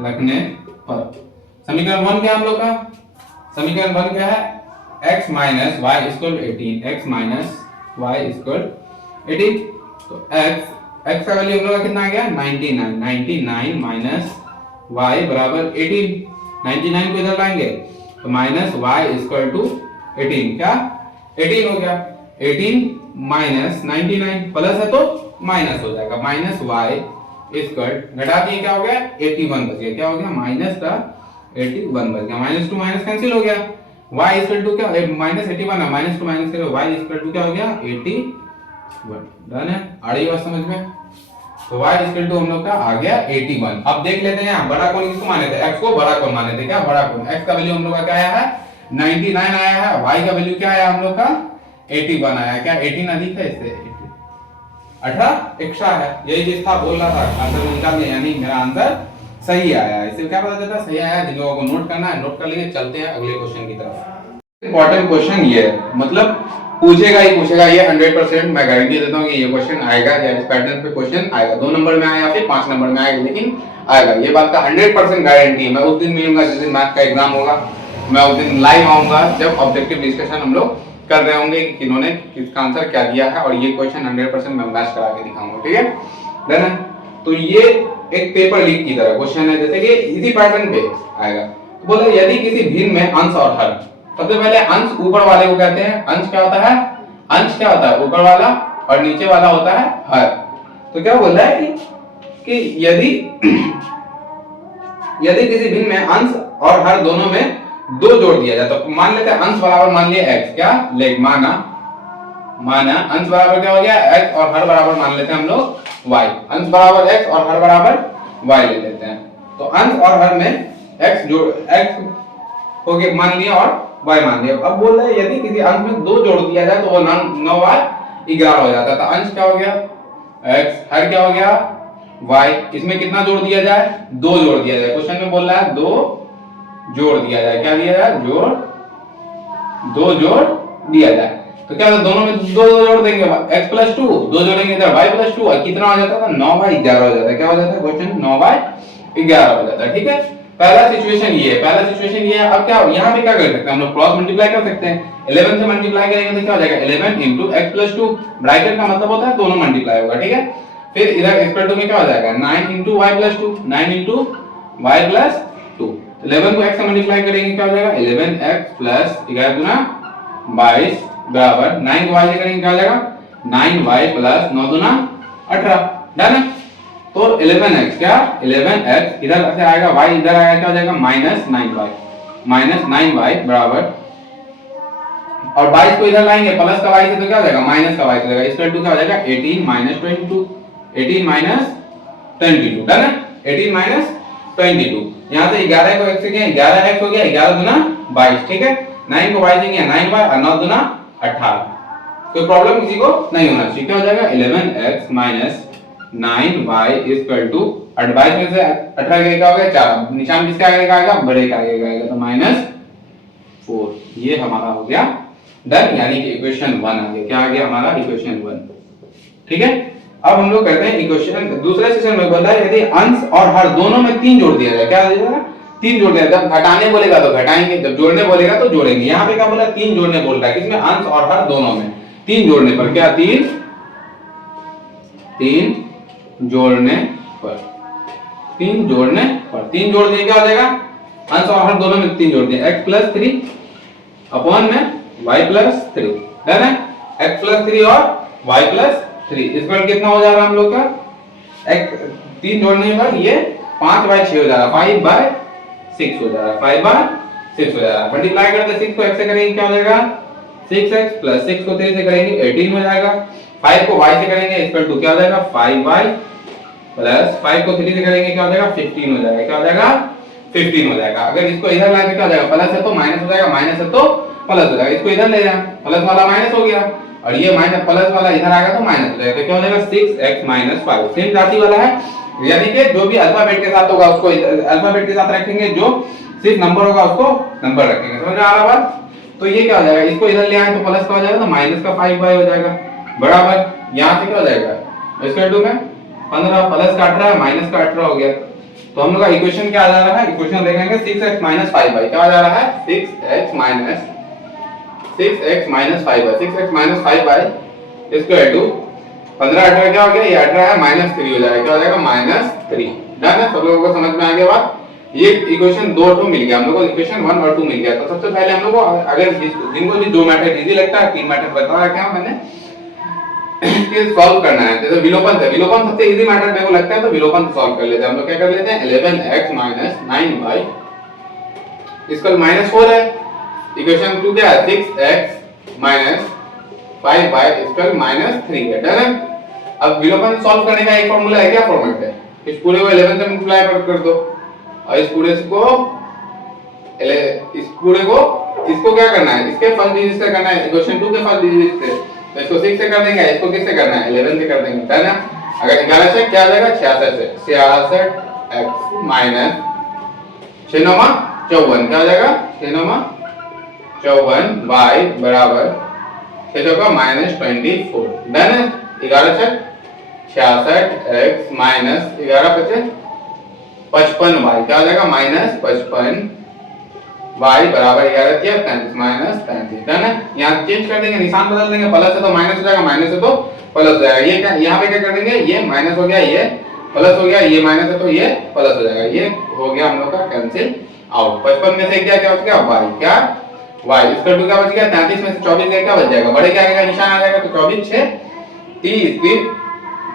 रखने पर, समीकरण 1 क्या हम लोग का, समीकरण 1 क्या है x minus y equal 18, x minus y equal 18। तो x का वैल्यू हम लोग का कितना आ गया 99 माइनस y बराबर 18, 99 को इधर लाएंगे तो माइनस y इक्वल टू 18, क्या 18 हो गया, 18 माइनस 99 प्लस है तो माइनस हो जाएगा, माइनस y इक्वल घटा दिए क्या हो गया 81 बच गया, क्या हो गया माइनस का 81 बच गया, माइनस टू माइनस कैंसिल हो गया, y इक्वल टू क्या माइनस 81 है, माइनस टू माइनस करो y इक्वल टू क्या हो गया 81। डन है, आ रही बात समझ में। तो y इक्वल टू हम लोग का आ गया 81। अब देख लेते हैं यहाँ बड़ा कोण किसको माने थे, x को बड़ा कोण माने थे, क्या बड़ा कोण, x का वैल्यू हम लोग का क्या आया है 99 आया है, y का वैल्यू क्या आया हम लोग का 81 आया। क्या 18 अधिक है इससे? 18 एक्स्ट्रा है, यही चीज था, बोल रहा था आंसर निकाल लिया, यानी मेरा आंसर सही आया। इससे क्या पता चलता है सही आया। जिन लोगों को नोट करना है नोट कर लीजिए। चलते हैं अगले क्वेश्चन की तरफ। इंपॉर्टेंट क्वेश्चन ये है, मतलब पूछेगा ही पूछेगा ये 100%, मैं गारंटी देता हूँ कि ये क्वेश्चन आएगा या इस पैटर्न पे क्वेश्चन आएगा। 2 नंबर में आया या फिर 5 नंबर में आएगा, लेकिन आएगा, ये बात का 100% गारंटी है। मैं उस दिन मिलूंगा जिस दिन मैथ का एग्जाम होगा, मैं उस दिन लाइव आऊंगा जब ऑब्जेक्टिव डिस्कशन हम लोग कर रहे होंगे कि किन्होंने किसका आंसर क्या दिया है, और ये क्वेश्चन 100% मैं मैच करा के दिखाऊंगा। ठीक है, डन है। तो ये एक पेपर लीक की तरह क्वेश्चन है, जैसे कि इसी पैटर्न पे आएगा। तो बोले यदि किसी भिन्न में अंश और हर, सबसे पहले अंश ऊपर वाले को कहते हैं। अंश क्या होता है? अंश क्या होता है? ऊपर वाला, और नीचे वाला होता है हर। तो क्या बोल रहा है कि यदि यदि किसी भिन्न में अंश और हर दोनों में 2 जोड़ दिया जाए, तो मान लेते हैं अंश बराबर मान लिया x, क्या ले माना अंश बराबर क्या हो गया x, और हर बराबर मान लेते हैं हम लोग y। अंश बराबर x और हर बराबर y ले लेते हैं। तो अंश और हर में x हो गया मान लिया और y मान लिया। अब बोल रहे हैं यदि किसी अंश में 2 जोड़ दिया जाए तो वो 9y 11 हो जाता है। तो अंश क्या हो गया x, हर क्या हो गया y। इसमें कितना जोड़ दिया जाए? 2 जोड़ दिया जाए। क्वेश्चन में बोल रहा है 2 जोड़ दिया जाए। क्या दिया जाए? दो जोड़ दिया जाए। तो क्या होता है? दोनों में 2 जोड़ देंगे, x + 2, 2 जोड़ेंगे इधर y + 2, और कितना हो जाता था? 9y 11 हो जाता है। क्या हो जाता है? क्वेश्चन 9y 11 हो जाता है। ठीक है, पहला सिचुएशन ये है, पहला सिचुएशन ये है। अब क्या यहाँ पे क्या कर सकते हैं हम लोग? क्रॉस मल्टीप्लाई कर सकते हैं। 11 से मल्टीप्लाई करेंगे तो क्या हो जाएगा? 11 * x + 2, ब्रैकेट का मतलब होता है दोनों मल्टीप्लाई होगा। ठीक है, फिर इधर x = 2 में क्या हो जाएगा? 9 * y + 2, 9 * y + 2। 11 को x से मल्टीप्लाई करेंगे क्या हो जाएगा? 11x + 11 * 22 बराबर 9 को y से करेंगे क्या हो जाएगा? 9y + 9 * 18। डन है। तो 11x क्या 11x इधर से आएगा, y इधर आएगा, क्या हो जाएगा? -9y बराबर, और 22 को इधर लाएंगे प्लस का y से तो क्या हो जाएगा? माइनस का y से जाएगा। इसका 2 क्या हो जाएगा? 18 - 22, 18 - 22। डन है, 18 - 22। यहां से 11 को x से किया 11x हो गया, 11 दूना 22। ठीक है, 9 को y से किया 9y, और 9 दूना 18। कोई प्रॉब्लम किसी को नहीं होना चाहिए। क्या हो जाएगा? 11x - 9y = 22 में से 18 गए क्या हो गया? 4। निशान किसका आएगा? बड़े का आएगा, तो -4। ये हमारा हो गया डन, यानी कि इक्वेशन 1 आ गया। क्या आ गया हमारा? इक्वेशन 1। ठीक है, अब हम लोग करते हैं इक्वेशन दूसरे सेशन में। बोला है यदि अंश और हर दोनों में 3 जोड़ दिया जाए। क्या दिया जाएगा? 3 जोड़ दिया। जब घटाने बोलेगा तो घटाएंगे, जब जोड़ने बोलेगा तो जोड़ेंगे। यहाँ पे क्या बोला? 3 जोड़ने बोल रहा है, किसमें? अंश और हर दोनों में। 3 जोड़ने पर क्या? 3 जोड़ने पर 3 जोड़ने पर 3 जोड़ दिए क्या हो जाएगा? अंश और हर दोनों में 3 जोड़ दिए, x + 3 अपॉन में y + 3। डन है, x + 3 और y + 3 इसमें कितना हो जा रहा है हम लोग का? 3 जोड़ने पर ये 5/6 हो जा रहा है, 5/6 हो जा रहा है, 5/6 हो जा रहा है। मल्टीप्लाई करते 6 को x से करेंगे क्या हो जाएगा? 6x + 6 को 3 से करेंगे 18 हो जाएगा। 5 को y से करेंगे इसका 2 क्या हो जाएगा? 5y + 5 को 3 से करेंगे क्या हो जाएगा? 15 हो जाएगा। क्या हो जाएगा? 15 हो जाएगा। अगर इसको इधर लाएंगे क्या हो जाएगा? प्लस है तो माइनस हो जाएगा, माइनस है तो प्लस हो जाएगा। इसको इधर ले जाए, प्लस वाला माइनस हो गया, और ये माइनस प्लस वाला इधर आएगा तो माइनस हो जाएगा। क्या हो जाएगा? 6x - 5। सेम जाति वाला है, यानी कि जो भी अल्फाबेट के साथ होगा उसको अल्फाबेट के साथ रखेंगे, जो सिर्फ नंबर होगा उसको नंबर रखेंगे। समझ में आ रहा है बात? तो ये क्या हो जाएगा? इसको इधर ले आए तो प्लस का हो जाएगा, तो माइनस का 5y हो जाएगा बराबर। यहां से क्या हो जाएगा? इसका 2 में 15 प्लस का 18 माइनस का 18 हो गया। तो हम लोग का इक्वेशन क्या आ जा रहा है? इक्वेशन देखेंगे 6x - 5y। क्या आ जा रहा है? 6x - 5y 6x - 5y square to 15 18 क्या हो गया? ये 18 है, -3 हो जाएगा। क्या हो जाएगा? -3। डन है, सब लोगों को समझ में आ गया बात? ये इक्वेशन 2 तो मिल गया हम लोग को, इक्वेशन 1 और 2 मिल गया। तो सबसे पहले हम लोग को, अगर जिनको भी 2 मेथड इजी लगता है, 3 मेथड बता रखा है मैंने कि सॉल्व करना है। जैसे विलोपन है, विलोपन सबसे इजी मेथड मेरे को लगता है, तो विलोपन सॉल्व कर लेते हैं हम लोग। क्या कर लेते हैं? 11x - 9y -4 है। इक्वेशन 2 क्या है? 6x - 5y -3 है। डन है। अब विलोपन सॉल्व करने का एक फार्मूला है, क्या फॉर्मेट है? इस पूरे को 11 से मल्टीप्लाई कर दो, और इस पूरे को इसको क्या करना है, इसके फर्स्ट डिजिट से करना है, इक्वेशन 2 के फर्स्ट डिजिट से, तो इसको 6 से कर देंगे, इसको किससे करना है 11 से कर देंगे, है ना। अगर 11 से क्या आ जाएगा 66 से, 66x माइनस 6 9 54, क्या हो जाएगा 6 9 54 y बराबर 6 चौका -24, डन है। 11 से 66x माइनस 11 बचे 55y, क्या हो जाएगा -55 y बराबर 11 किया 33 -33, डन है। यहाँ चेंज कर देंगे, निशान बदल देंगे, प्लस से तो माइनस हो जाएगा, माइनस से तो प्लस हो जाएगा। ये क्या यहाँ पे क्या कर देंगे, ये माइनस हो गया, ये प्लस हो गया, ये माइनस है तो ये प्लस हो जाएगा, ये हो गया हम लोग का कैंसिल आउट। 55 में से क्या बच गया y, क्या y इसका 2 क्या बच गया, 33 में से 24 गया, क्या बच जाएगा, बड़े क्या आएगा, निशान आ जाएगा, तो 24 6 30 फिर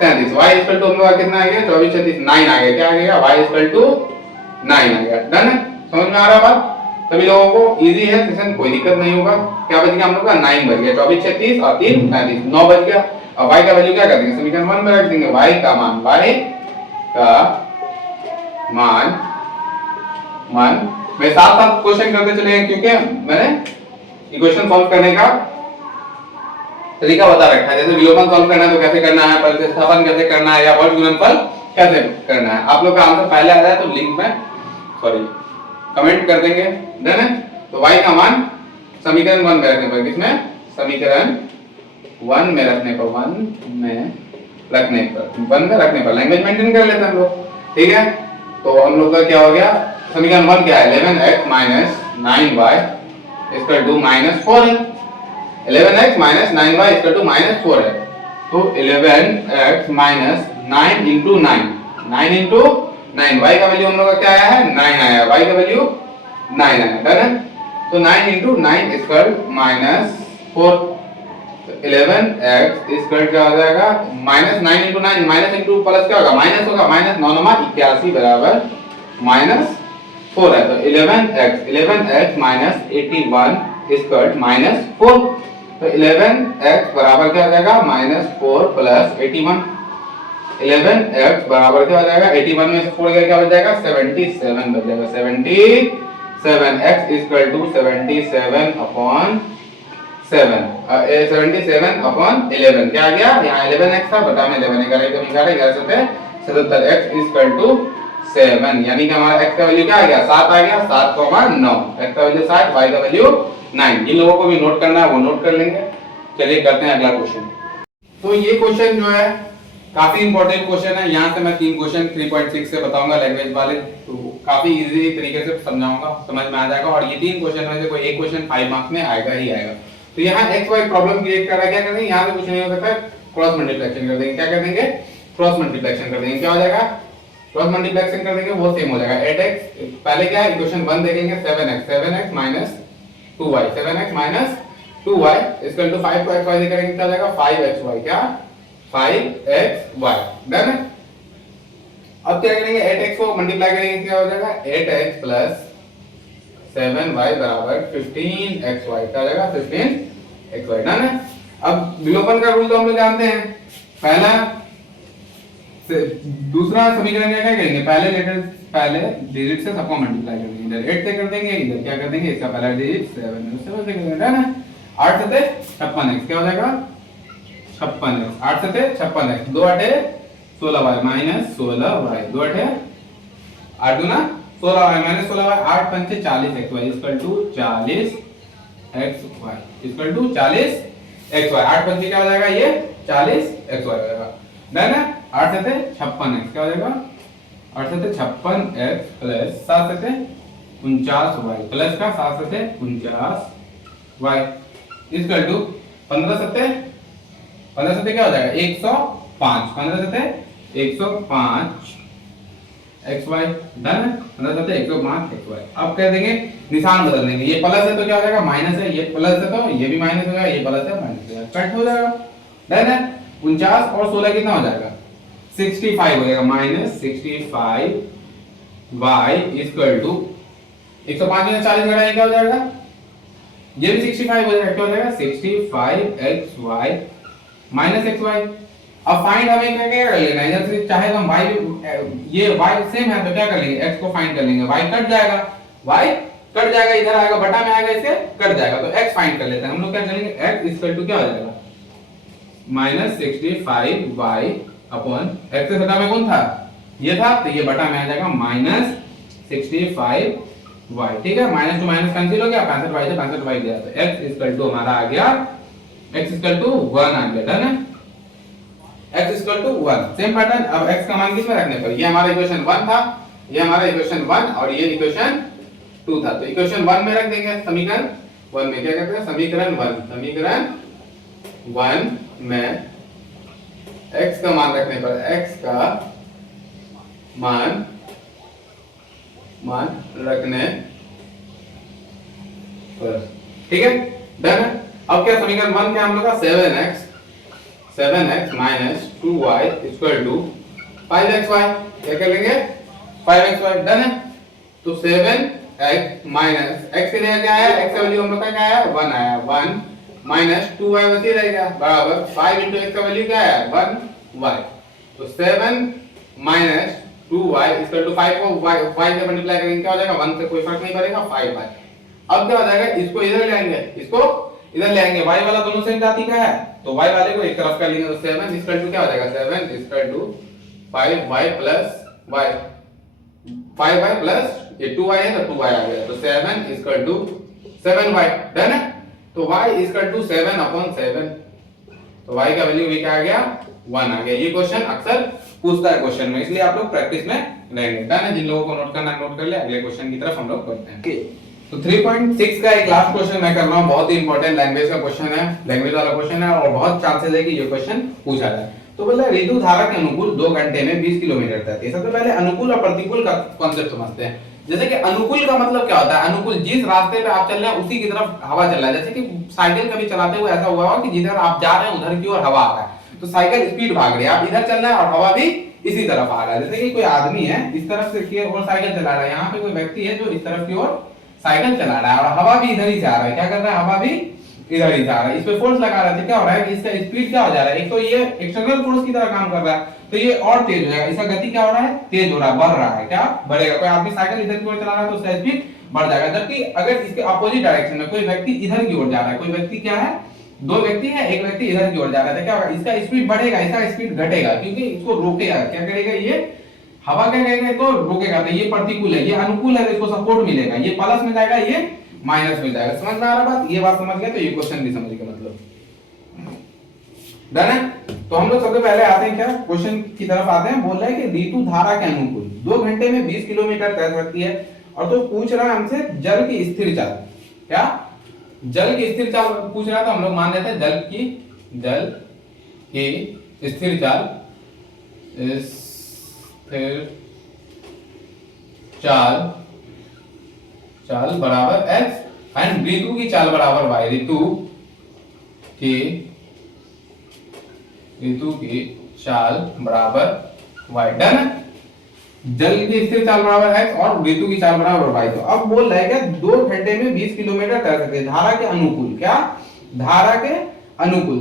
33, y इक्वल टू हम लोग कितना आ गया 24 36 9 आ गया, क्या आ गया y इक्वल टू 9 आ गया, डन है। समझ में आ रहा बात सभी लोगों को, इजी है, क्वेश्चन कोई दिक्कत नहीं होगा। क्या बच गया हम लोग का 9 बच गया, 24 36 और 3 33, 9 बच गया। अब y का वैल्यू क्या कर देंगे, समीकरण 1 में रख देंगे, y का मान मैं साथ साथ क्वेश्चन करते चलेंगे, क्योंकि मैंने इक्वेशन सॉल्व करने का तरीका बता रखा है। जैसे विलोपन सॉल्व करना है तो कैसे करना है, प्रतिस्थापन कैसे करना है, या वर्ग गुणनफल कैसे करना है। आप लोग का आंसर पहले आ रहा है तो लिंक में कमेंट कर देंगे, डन है। तो y का मान समीकरण 1 में रखने पर, किसमें समीकरण 1 में रखने पर, 1 में रखने पर लैंग्वेज मेंटेन कर लेते हैं हम लोग, ठीक है। तो हम लोग का क्या हो गया, समीकरण 1 क्या है 11x 9y -4 है, 11x 9y -4 है, तो 11x -9 into 9 9 into 9, y का वैल्यू हम लोग का क्या आया है 9 आया, y का वैल्यू 9 आया, डन है। तो 9 into 9 -4, तो 11x क्या हो जाएगा -9 into 9, माइनस इंटू प्लस क्या होगा, माइनस होगा, माइनस 9 9 81 बराबर -4 है, तो 11x -81 -4, तो 11x बराबर क्या हो जाएगा -4 + 81, 11x बराबर क्या हो जाएगा 81 में से 4 गया, क्या बच जाएगा 77 बच जाएगा, 77x 77/7 क्या आ गया, यहाँ 11x था, बटा में 11 11 कम 11 77x 7, यानी कि हमारा x का वैल्यू क्या आ गया 7 आ गया, 7,9, x का वैल्यू 7, y का वैल्यू 9। जिन लोगों को भी नोट करना है वो नोट कर लेंगे। चलिए करते हैं अगला क्वेश्चन। तो ये क्वेश्चन जो है काफी इंपॉर्टेंट क्वेश्चन है। यहाँ से मैं 3 क्वेश्चन 3.6 से बताऊंगा लैंग्वेज वाले, तो काफी इजी तरीके से समझाऊंगा, समझ में आ जाएगा। और ये 3 क्वेश्चन में से कोई एक क्वेश्चन 5 मार्क्स में आएगा ही आएगा। तो यहाँ एक्स वाई प्रॉब्लम क्रिएट कर रहा है, क्या करेंगे, यहाँ पे कुछ नहीं हो सकता, क्रॉस मल्टीप्लिकेशन कर देंगे। क्या कर देंगे, क्रॉस मल्टीप्लिकेशन कर देंगे। क्या हो जाएगा, क्रॉस मल्टीप्लिकेशन कर देंगे, वो सेम हो जाएगा 8x। पहले क्या है, इक्वेशन 1 देखेंगे, 7x minus 2y, 7x minus 2y equal to 5 को xy से करेंगे, क्या हो जाएगा 5xy, क्या 5xy, डन है। अब क्या करेंगे, 8x को मल्टीप्लाई करेंगे, क्या हो जाएगा 8x प्लस 7y बराबर 15xy, क्या हो जाएगा 15xy, डन है। अब विलोपन का रूल तो हम लोग जानते हैं, पहला दूसरा समीकरण क्या करेंगे, पहले डिजिट से सबको मल्टीप्लाई कर देंगे, इधर 8 से कर देंगे, इधर क्या कर देंगे, इसका पहला डिजिट 7 है, 7 से कर देंगे, डन है। 8 से 56x, क्या हो जाएगा 56x, 8 से 56x, 2 8 16y माइनस 16y, 2 8 8 दूना 16y माइनस 16y, 8 पंचे 40xy equal to 40xy equal to 40xy, 8 पंचे क्या हो जाएगा, ये 40xy हो जाएगा, डन है। 8 से 56x, क्या हो जाएगा 8 से 56x प्लस 7 से 49y प्लस का 7 से 49y इक्वल टू 15 से क्या हो जाएगा 105, 15 से 105 xy, डन है। 15 से 105 xy। अब कर देंगे, निशान बदल देंगे, ये प्लस है तो क्या हो जाएगा माइनस है, ये प्लस है तो ये भी माइनस हो जाएगा, ये प्लस है माइनस हो जाएगा, कट हो जाएगा, डन है। 49 और 16 कितना हो जाएगा 65 हो जाएगा, माइनस 65 y इक्वल टू 105 में 40 घटाएंगे, क्या हो जाएगा, ये भी 65 हो जाएगा, क्या हो जाएगा 65xy माइनस xy। अब फाइंड हमें क्या कर लेना है, इधर से चाहे तो हम y, ये y सेम है तो क्या कर लेंगे, x को फाइंड कर लेंगे, y कट जाएगा, y कट जाएगा, इधर आएगा बटा में आएगा, इसे कट जाएगा, तो x फाइंड कर लेते हैं हम लोग। क्या करेंगे, x इक्वल टू क्या हो जाएगा -65y अपॉन x से बटा में कौन था, ये था, तो ये बटा में आ जाएगा -65y। ठीक है, माइनस टू माइनस कैंसिल हो गया, 65y से 65y गया, तो x इक्वल टू हमारा आ गया, x इक्वल टू 1 आ गया। डन है, x equal to 1। Same pattern, अब x का मान किसमें रखने पर, ये हमारा इक्वेशन 1 था, ये हमारा इक्वेशन 1 और ये इक्वेशन 2 था, तो इक्वेशन 1 में रख देंगे, समीकरण 1 में क्या कहते हैं, समीकरण 1, समीकरण 1 में x का मान रखने पर, x का मान रखने पर, ठीक है, डन है। अब क्या समीकरण 1 क्या हम लोग का, 7x minus 2y equal to 5xy, क्या कर लेंगे 5xy, डन है। तो 7x माइनस x की जगह क्या है, x का वैल्यू हम लोग का क्या है 1 आया, 1 माइनस 2y वैसे ही रहेगा, बराबर 5 into x का वैल्यू क्या है 1y, तो 7 माइनस 2y इक्वल टू 5 को y से मल्टीप्लाई करेंगे, क्या हो जाएगा 1 से कोई फर्क नहीं पड़ेगा 5y। अब क्या हो जाएगा, इसको इधर ले आएंगे, इसको इधर ले आएंगे, y वाला दोनों सेम जाति का है, तो y वाले को एक तरफ कर लेंगे, तो 7 इक्वल टू क्या हो जाएगा, 7 equal to 5y plus y, 5y plus ये 2y है तो 2y आ गया, तो 7 इक्वल टू 7y, डन है। तो y इक्वल टू 7 अपॉन 7, तो y का वैल्यू भी क्या आ गया 1 आ गया। ये क्वेश्चन अक्सर पूछता है क्वेश्चन में, इसलिए आप लोग प्रैक्टिस में रहेंगे, डन है। जिन लोगों को नोट करना नोट कर ले, अगले क्वेश्चन की तरफ हम लोग बढ़ते हैं। तो 3.6 का एक लास्ट क्वेश्चन मैं कर रहा हूं, बहुत ही इंपॉर्टेंट लैंग्वेज का क्वेश्चन है, लैंग्वेज वाला क्वेश्चन है और बहुत चांसेस है कि ये क्वेश्चन पूछा जाए। तो बोला ऋतु धारा के अनुकूल 2 घंटे में 20 किलोमीटर तक। सबसे पहले अनुकूल और प्रतिकूल का कॉन्सेप्ट समझते हैं। जैसे कि अनुकूल का मतलब क्या होता है, अनुकूल जिस रास्ते पे आप चल रहे हैं उसी की तरफ हवा चल रहा है। जैसे कि साइकिल कभी चलाते हुए ऐसा हुआ हो कि जिधर आप जा रहे हैं उधर की ओर हवा आ रहा है, तो साइकिल स्पीड भाग रही है, आप इधर चल रहे हैं और हवा भी इसी तरफ आ रहा है। जैसे कि कोई आदमी है इस तरफ से की ओर साइकिल चला रहा है, यहाँ पे कोई व्यक्ति है जो इस तरफ की ओर साइकिल चला रहा है और हवा भी इधर ही से आ रहा है। क्या कर रहा है, हवा भी इधर ही से आ रहा है। इस पे फोर्स लगा रहा है, क्या हो रहा है कि इसका स्पीड क्या हो जा रहा है, एक तो ये एक्सटर्नल फोर्स की तरह काम कर रहा है, तो ये और तेज हो जाएगा, इसका गति क्या हो रहा है, तेज हो रहा है, बढ़ रहा है, क्या बढ़ेगा। कोई आदमी साइकिल इधर की ओर चला रहा है तो उसका स्पीड बढ़ जाएगा। जबकि अगर इसके अपोजिट डायरेक्शन में कोई व्यक्ति इधर की ओर जा रहा है, कोई व्यक्ति क्या है, दो व्यक्ति है, एक व्यक्ति इधर की ओर जा रहा है, तो क्या होगा, इसका स्पीड बढ़ेगा, इसका स्पीड घटेगा, क्योंकि इसको रोकेगा। क्या करेगा, ये हवा क्या करेगा, तो रोकेगा। तो ये प्रतिकूल है, ये अनुकूल है, इसको सपोर्ट मिलेगा, ये प्लस में जाएगा, ये माइनस में जाएगा। समझ में आ रहा बात, ये बात समझ गए तो ये क्वेश्चन भी समझ गए, मतलब डन है। तो हम लोग सबसे पहले आते हैं क्या, क्वेश्चन की तरफ आते हैं। बोल रहा है कि ऋतु धारा के अनुकूल 2 घंटे में 20 किलोमीटर तय सकती है, और तो पूछ रहा है हमसे जल की स्थिर चाल, क्या जल की स्थिर चाल पूछ रहा था। हम लोग मान लेते हैं जल की स्थिर चाल, चाल बराबर x एंड ऋतु की चाल बराबर y, ऋतु की चाल बराबर y, डन। जल की स्थिर चाल बराबर x और ऋतु की चाल बराबर y। तो अब बोल रहा है क्या 2 घंटे में 20 किलोमीटर तैर सकते हैं, धारा के अनुकूल, क्या धारा के अनुकूल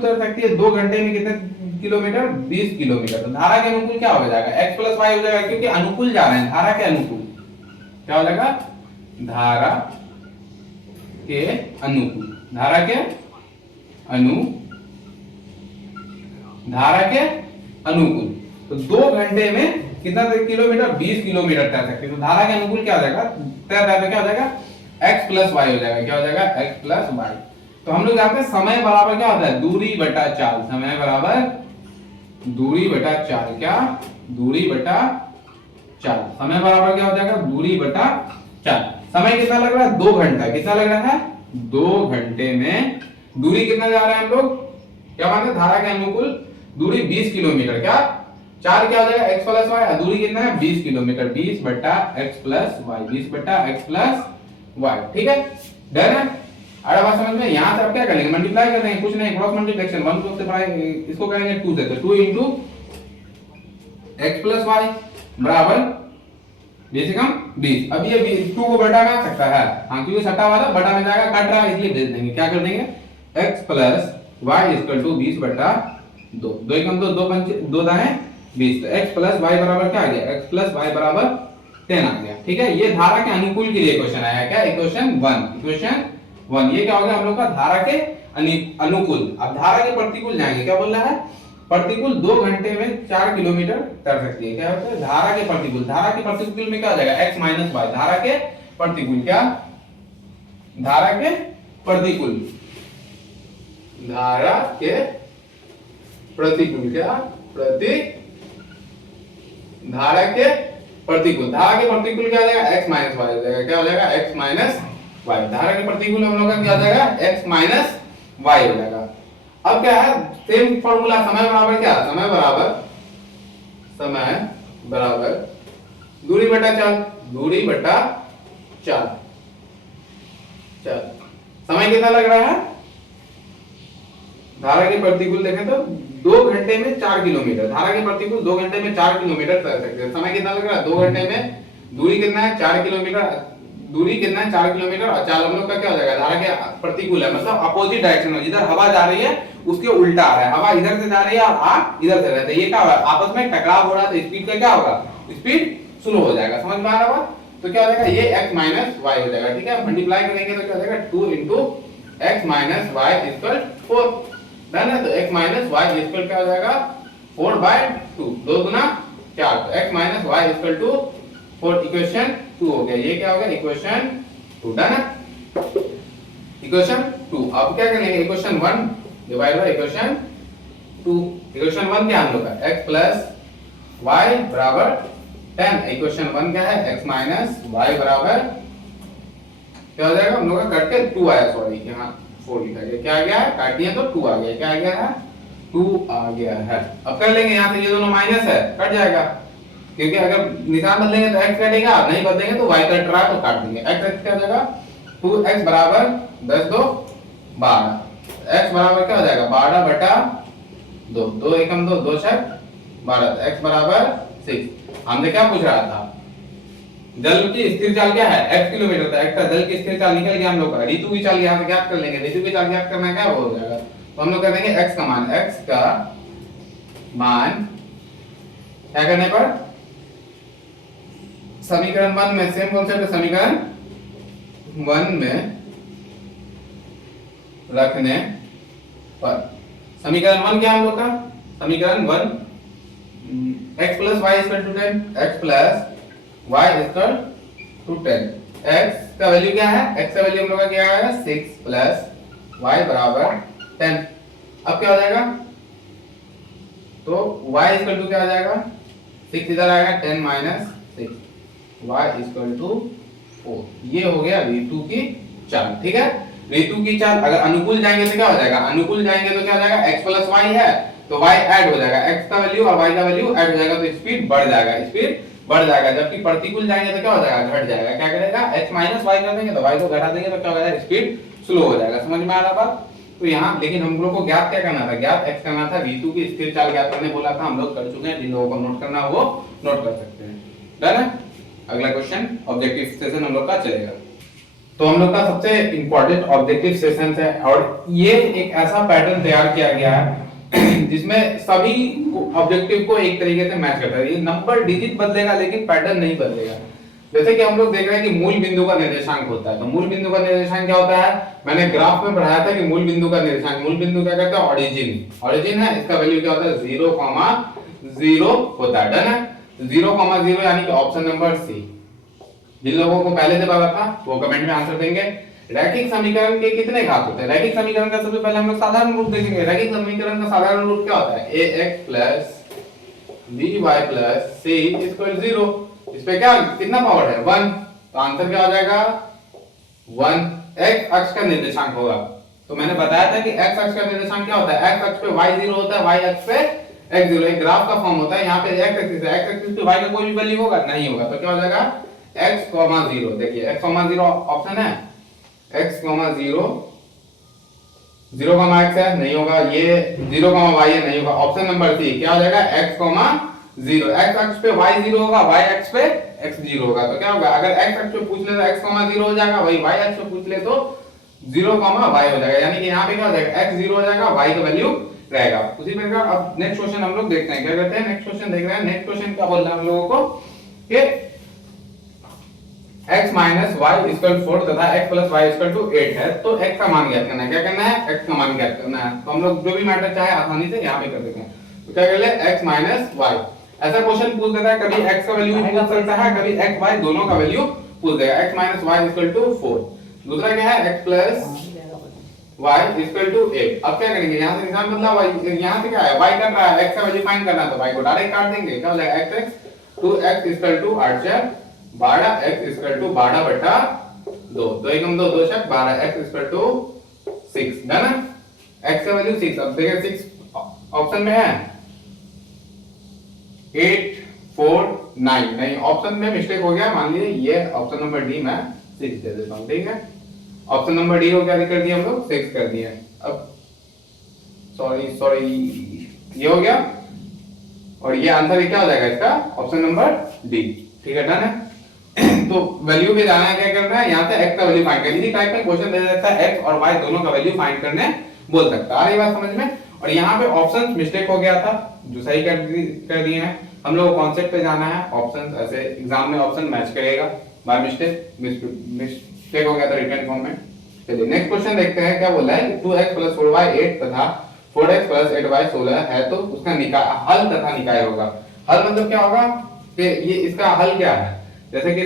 तैर सकती है 2 घंटे में कितने किलोमीटर, 20 किलोमीटर। तो धारा के अनुकूल क्या हो जाएगा, x प्लस y हो जाएगा, क्योंकि अनुकूल जा रहे हैं, धारा के अनुकूल क्या हो जाएगा, धारा के अनुकूल। तो 2 घंटे में कितना किलोमीटर, 20 किलोमीटर तैर सकते हैं। तो धारा के अनुकूल क्या हो जाएगा, तैर रहा है, क्या हो जाएगा x प्लस y हो जाएगा, क्या हो जाएगा x प्लस y। तो हम लोग जानते हैं समय बराबर क्या होता है, दूरी बटा चाल, समय बराबर दूरी बटा चाल, क्या दूरी बटा चाल, समय बराबर क्या हो जाएगा, दूरी बटा चाल। समय कितना लग रहा है, 2 घंटा, कितना लग रहा है 2 घंटे में दूरी कितना जा रहे हैं हम लोग, क्या मानते हैं धारा के अनुकूल दूरी 20 किलोमीटर, क्या चार क्या हो जाएगा x प्लस y, दूरी कितना है 20 किलोमीटर, 20 बटा x प्लस y, 20 बटा x प्लस y, ठीक है, डन है। अरे बात समझ में, यहां से आप क्या करेंगे, मल्टीप्लाई कर देंगे, कुछ नहीं, क्रॉस मल्टीप्लिकेशन, 1 2 से बड़ा इसको करेंगे 2 से, तो 2 into x प्लस y बराबर 20 से कम 20। अब ये 2 को बटा में आ सकता है, हां क्योंकि सटा वाला बटा में जाएगा, कट रहा है इसलिए भेज देंगे, क्या कर देंगे x plus y equal to 20 बटा 2, 2 कम 2 2 5 2 दाएं 20, तो x प्लस y बराबर क्या आ गया, x प्लस y बराबर 10 आ गया। ठीक है, ये धारा के अनुकूल के लिए क्वेश्चन आया। क्या? इक्वेशन 1 ये क्या हो गया हम लोग का? धारा के अनुकूल। अब धारा के प्रतिकूल जाएंगे। क्या बोल रहा है? प्रतिकूल 2 घंटे में 4 किलोमीटर तैर सकती है। क्या होता है? धारा के प्रतिकूल। धारा के प्रतिकूल में क्या हो जाएगा? x minus y. धारा के प्रतिकूल। क्या? धारा के प्रतिकूल। धारा के प्रतिकूल। क्या? धारा के प्रतिकूल। धारा के प्रतिकूल क्या हो जाएगा? x माइनस वाई हो जाएगा। क्या हो जाएगा? x minus y. धारा के प्रतिकूल हम लोग का क्या हो जाएगा? x माइनस वाई हो जाएगा। अब क्या है? Same formula. समय बराबर क्या? समय बराबर दूरी बटा चाल। दूरी बटा चाल। समय कितना लग रहा है? धारा के प्रतिकूल देखें तो 2 घंटे में 4 किलोमीटर। धारा के प्रतिकूल 2 घंटे में 4 किलोमीटर तैर सकते हैं। समय कितना लग रहा है? 2 घंटे में। दूरी कितना है? 4 किलोमीटर। दूरी कितना है? 4 किलोमीटर। और चाल हम लोग का क्या हो जाएगा? धारा के प्रतिकूल है, मतलब अपोजिट डायरेक्शन में। जिधर हवा जा रही है उसके उल्टा आ रहा है। हवा इधर से जा रही है और आप इधर से रहते हैं। ये क्या होगा? आपस में टकराव हो रहा है, तो स्पीड का क्या होगा? स्पीड स्लो हो जाएगा। समझ में आ रहा है? तो क्या हो जाएगा? ये x माइनस वाई हो जाएगा। ठीक है, मल्टीप्लाई करेंगे तो क्या हो जाएगा? 2 into x minus y equal 4। Done है। तो x माइनस वाई इक्वल क्या हो जाएगा? 4/2। 2 गुना 4। तो x minus y equal to 4। Equation 2 हो गया। ये क्या हो गया? इक्वेशन 2। डन है। इक्वेशन 2। अब क्या करेंगे? Equation 1 divide by equation 2। Equation 1 क्या हम लोग का? x प्लस y बराबर 10। इक्वेशन 1 क्या है? x माइनस y बराबर क्या हो जाएगा? हम लोग का कट के 2 आया। सॉरी, यहाँ 4 लिखा गया। क्या आ गया? काट दिया तो 2 आ गया। क्या आ गया है? 2 आ गया है। अब कर लेंगे, यहाँ से ये दोनों माइनस है, कट जाएगा। क्योंकि अगर निशान बदलेंगे तो x कटेगा, नहीं बदलेंगे तो y कट रहा है तो काट देंगे। x क्या हो जाएगा? 2x बराबर 10 2 12। x बराबर क्या हो जाएगा? 12 बटा 2। 2 एकम 2, 2 6 12। x बराबर 6। हमने क्या पूछ रहा था? जल की स्थिर चाल क्या है? x किलोमीटर था। x का जल की स्थिर चाल निकल गया हम लोग का। ऋतु की चाल यहाँ से ज्ञात कर लेंगे। ऋतु की चाल ज्ञात करना क्या हो जाएगा? तो हम लोग कर देंगे x का मान क्या करने पर? समीकरण 1 में सेम कॉन्सेप्ट। समीकरण 1 में रखने पर। समीकरण 1 क्या हम लोग का? समीकरण 1 x plus y equal to 10। x plus y equal to 10। x का वैल्यू क्या है? x का वैल्यू हम लोग का क्या है? 6 प्लस y बराबर 10। अब क्या हो जाएगा? तो y इक्वल टू क्या हो जाएगा? 6 इधर आएगा, 10 माइनस 6, y इक्वल टू 4। ये हो गया ऋतु की चाल। ठीक है, ऋतु की चाल। अगर अनुकूल जाएंगे तो क्या हो जाएगा? अनुकूल जाएंगे तो क्या हो जाएगा? x प्लस वाई है तो y ऐड हो जाएगा। x का वैल्यू और y का वैल्यू ऐड हो जाएगा तो स्पीड बढ़ जाएगा। स्पीड बढ़ जाएगा। जबकि प्रतिकूल जाएंगे तो क्या हो जाएगा? घट जाएगा। क्या करेगा? x माइनस वाई कर देंगे तो y को घटा देंगे तो क्या हो जाएगा? स्पीड स्लो हो जाएगा। समझ में आ रहा बात? तो यहाँ लेकिन हम लोग को ज्ञात क्या करना था? ज्ञात x करना था। ऋतु की स्थिर चाल ज्ञात करने बोला था, हम लोग कर चुके हैं। जिन लोगों को नोट करना हो वो नोट कर सकते हैं। डन है। अगला क्वेश्चन ऑब्जेक्टिव सेशन हम लोग का चलेगा। तो हम लोग का सबसे इंपॉर्टेंट ऑब्जेक्टिव सेशन है और ये एक ऐसा पैटर्न तैयार किया गया है जिसमें सभी ऑब्जेक्टिव को एक तरीके से मैच करता है। ये नंबर डिजिट बदलेगा लेकिन पैटर्न नहीं बदलेगा। जैसे कि हम लोग देख रहे हैं कि मूल बिंदु का निर्देशांक होता है। तो मूल बिंदु का निर्देशांक क्या होता है? मैंने ग्राफ में पढ़ाया था कि मूल बिंदु का निर्देशांक, मूल बिंदु क्या कहते हैं? ऑरिजिन। ऑरिजिन है, इसका वैल्यू क्या होता है? 0,0 होता है। डन है। 0,0 यानी कि ऑप्शन नंबर सी। जिन लोगों को पहले से पता था वो कमेंट में आंसर देंगे। रैखिक समीकरण के कितने घात होते हैं? रैखिक समीकरण का सबसे पहले हम लोग साधारण रूप देखेंगे। रैखिक समीकरण का साधारण रूप क्या होता है? ax plus by plus c equal 0। इस पे क्या कितना पावर है? 1। तो आंसर क्या हो जाएगा? 1। x अक्ष का निर्देशांक होगा। तो मैंने बताया था कि x अक्ष का निर्देशांक क्या होता है? x अक्ष पे y0 होता है, y अक्ष पे x0। एक ग्राफ का फॉर्म होता है। यहाँ पे x एक्सिस है, x एक्सिस पे y का कोई भी वैल्यू होगा? नहीं होगा। तो क्या हो जाएगा? x, 0। देखिए x, 0 ऑप्शन है। x, 0 0, x है, नहीं होगा। ये 0, y है, नहीं होगा। ऑप्शन नंबर सी क्या हो जाएगा? x, 0। x अक्ष पे y0 होगा, y अक्ष पे x0 होगा। तो क्या होगा? अगर x अक्ष पे पूछ ले तो x, 0 हो जाएगा, वही y अक्ष पे पूछ ले तो 0, y हो जाएगा। यानी कि यहाँ पे क्या हो जाएगा? x 0 हो जाएगा, y का वैल्यू रहेगा। उसी प्रकार अब नेक्स्ट क्वेश्चन हम लोग देखते हैं। क्या करते हैं? नेक्स्ट क्वेश्चन देख रहे हैं। नेक्स्ट क्वेश्चन क्या बोल रहा है हम लोगों को कि x माइनस वाई इक्वल 4 तथा x plus y equal to 8 है, तो x का मान ज्ञात करना है। क्या करना है? x का मान ज्ञात करना है। तो हम लोग जो भी मैटर चाहे आसानी से यहाँ पे कर देते हैं। तो क्या कर ले, x माइनस वाई। ऐसा क्वेश्चन पूछ देता है, कभी x का वैल्यू पूछ सकता है, कभी x y दोनों का वैल्यू पूछ देगा। x minus y equal to 4। दूसरा क्या है, x plus y equal to 8। अब क्या करेंगे, यहाँ से निशान बदला, y यहाँ से क्या है, y कर रहा है, x का वैल्यू फाइंड करना है, तो y को डायरेक्ट काट देंगे। क्या हो जाएगा, x 2x equal to 8 12, x equal to 12 बटा 2, 2 एकम 2, 2 छक 12, x इक्वल टू 6, है ना। x का वैल्यू 6। अब देखिए 6 ऑप्शन में है, 8 4 9 नहीं, ऑप्शन में मिस्टेक हो गया। मान लीजिए ये ऑप्शन नंबर डी में 6 दे देता हूं, ठीक है। ऑप्शन नंबर डी को क्या कर दिया हम लोग, 6 कर दिया। अब सॉरी ये हो गया, और ये आंसर क्या हो जाएगा इसका, ऑप्शन नंबर डी, ठीक है, डन है। तो वैल्यू पे जाना है, क्या करना है, यहाँ से x का वैल्यू फाइंड करना है। इसी टाइप में क्वेश्चन दे देता है, x और y दोनों का वैल्यू फाइंड करने बोल सकता है। आ रही बात समझ में। और यहाँ पे ऑप्शंस मिस्टेक हो गया था, जो सही कर दिए हैं। हम लोग को कॉन्सेप्ट पे जाना है। ऑप्शंस ऐसे एग्जाम में ऑप्शन मैच करेगा, बाय मिस्टेक हो गया था रिटर्न फॉर्म में। चलिए नेक्स्ट क्वेश्चन देखते हैं, क्या बोला है, 2x + 4y 8 तथा 4x + 8y 16 है, तो उसका हल तथा निकाय होगा। हल मतलब क्या होगा कि ये इसका हल क्या है, जैसे कि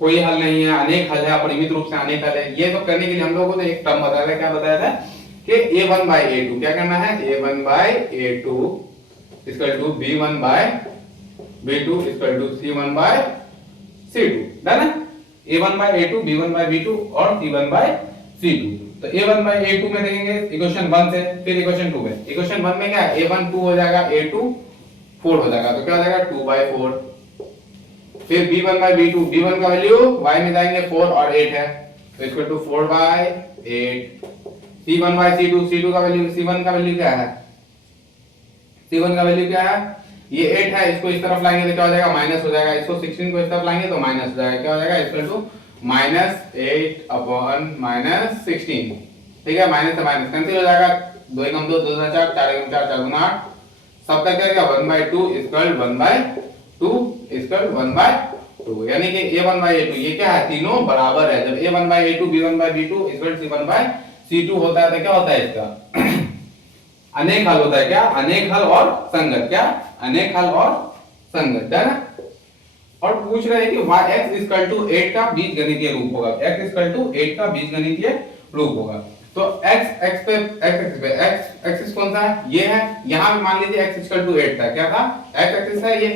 कोई हल नहीं है, अनेक हल है, परिमित रूप से अनेक हल है। ये तो करने के लिए हम लोगों को एक टर्म बताया था, क्या बताया था कि a1/a2 क्या करना है, a1/a2 = b1/b2 = c1/c2, डन है। a1/a2 b1/b2 और c1/c2। तो a1/a2 में देखेंगे इक्वेशन 1 से, फिर इक्वेशन 2 में। इक्वेशन 1 में क्या है, a1 2 हो जाएगा, a2 4 हो जाएगा, तो क्या हो जाएगा 2/4। फिर b1/b2, b1 का वैल्यू y में जाएंगे 4 और 8 है, तो इक्वल टू 4/8। c1/c2, c2 का वैल्यू, c1 का वैल्यू क्या है, c1 का वैल्यू क्या है, ये 8 है, इसको इस तरफ लाएंगे तो क्या हो जाएगा, माइनस हो जाएगा। इसको 16 को इस तरफ लाएंगे तो माइनस हो जाएगा। क्या हो जाएगा, इक्वल टू -8/-16, ठीक है। माइनस से माइनस कैंसिल हो जाएगा, 2 एकम 2, 2 4, 4 एकम 4, 4 8, सबका क्या होगा 1/2 = 1/2 = 1/2, यानी कि a1/a2 ये क्या है, तीनों बराबर है। जब a1/a2 b1/b2 = c1/c2 होता है तो क्या होता है, इसका अनेक हल होता है। क्या, अनेक हल और संगत, क्या अनेक हल और संगत, है ना। और पूछ रहे हैं कि x = 8 का बीजगणितीय रूप होगा, x = 8 का बीजगणितीय रूप होगा। तो x एक्सिस कौन सा है, ये है। यहां पे मान लीजिए x = 8 था, क्या था, x एक्सिस है, ये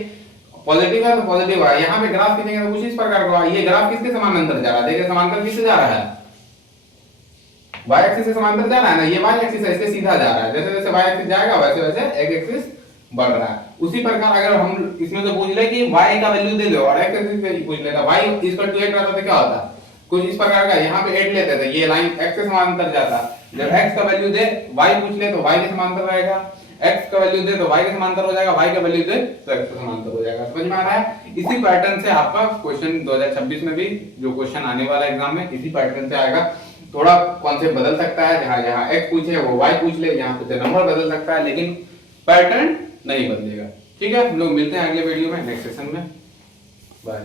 पॉजिटिव है तो पॉजिटिव है। यहां पे ग्राफ खींचेंगे तो कुछ इस प्रकार का, ये ग्राफ किसके समानांतर जा रहा है, देखिए समांतर किससे जा रहा है, y एक्सिस से समांतर जा रहा है ना, ये y एक्सिस है, इससे सीधा जा रहा है। जैसे जैसे y एक्सिस जाएगा वैसे वैसे x एक्सिस बढ़ रहा है। उसी प्रकार अगर हम इसमें से पूछ ले कि y का वैल्यू दे दो और x एक्सिस से पूछ लेता, y = 8 रहता तो क्या होता, कुछ इस प्रकार का। यहाँ पे 8 लेते थे, ये लाइन x से समांतर जाता। जब x का वैल्यू दे, y पूछ ले तो y के समांतर रहेगा, x का वैल्यू दे तो y के समांतर हो जाएगा, y का वैल्यू दे तो x के समांतर हो जाएगा। समझ में आ रहा है। इसी पैटर्न से आपका क्वेश्चन 2026 में भी जो क्वेश्चन आने वाला एग्जाम में इसी पैटर्न से आएगा। थोड़ा कॉन्सेप्ट बदल सकता है, जहां जहां x पूछे वो y पूछ ले, यहाँ कुछ नंबर बदल सकता है, लेकिन पैटर्न नहीं बदलेगा। ठीक है, हम लोग मिलते हैं अगले वीडियो में, नेक्स्ट सेशन में। बाय।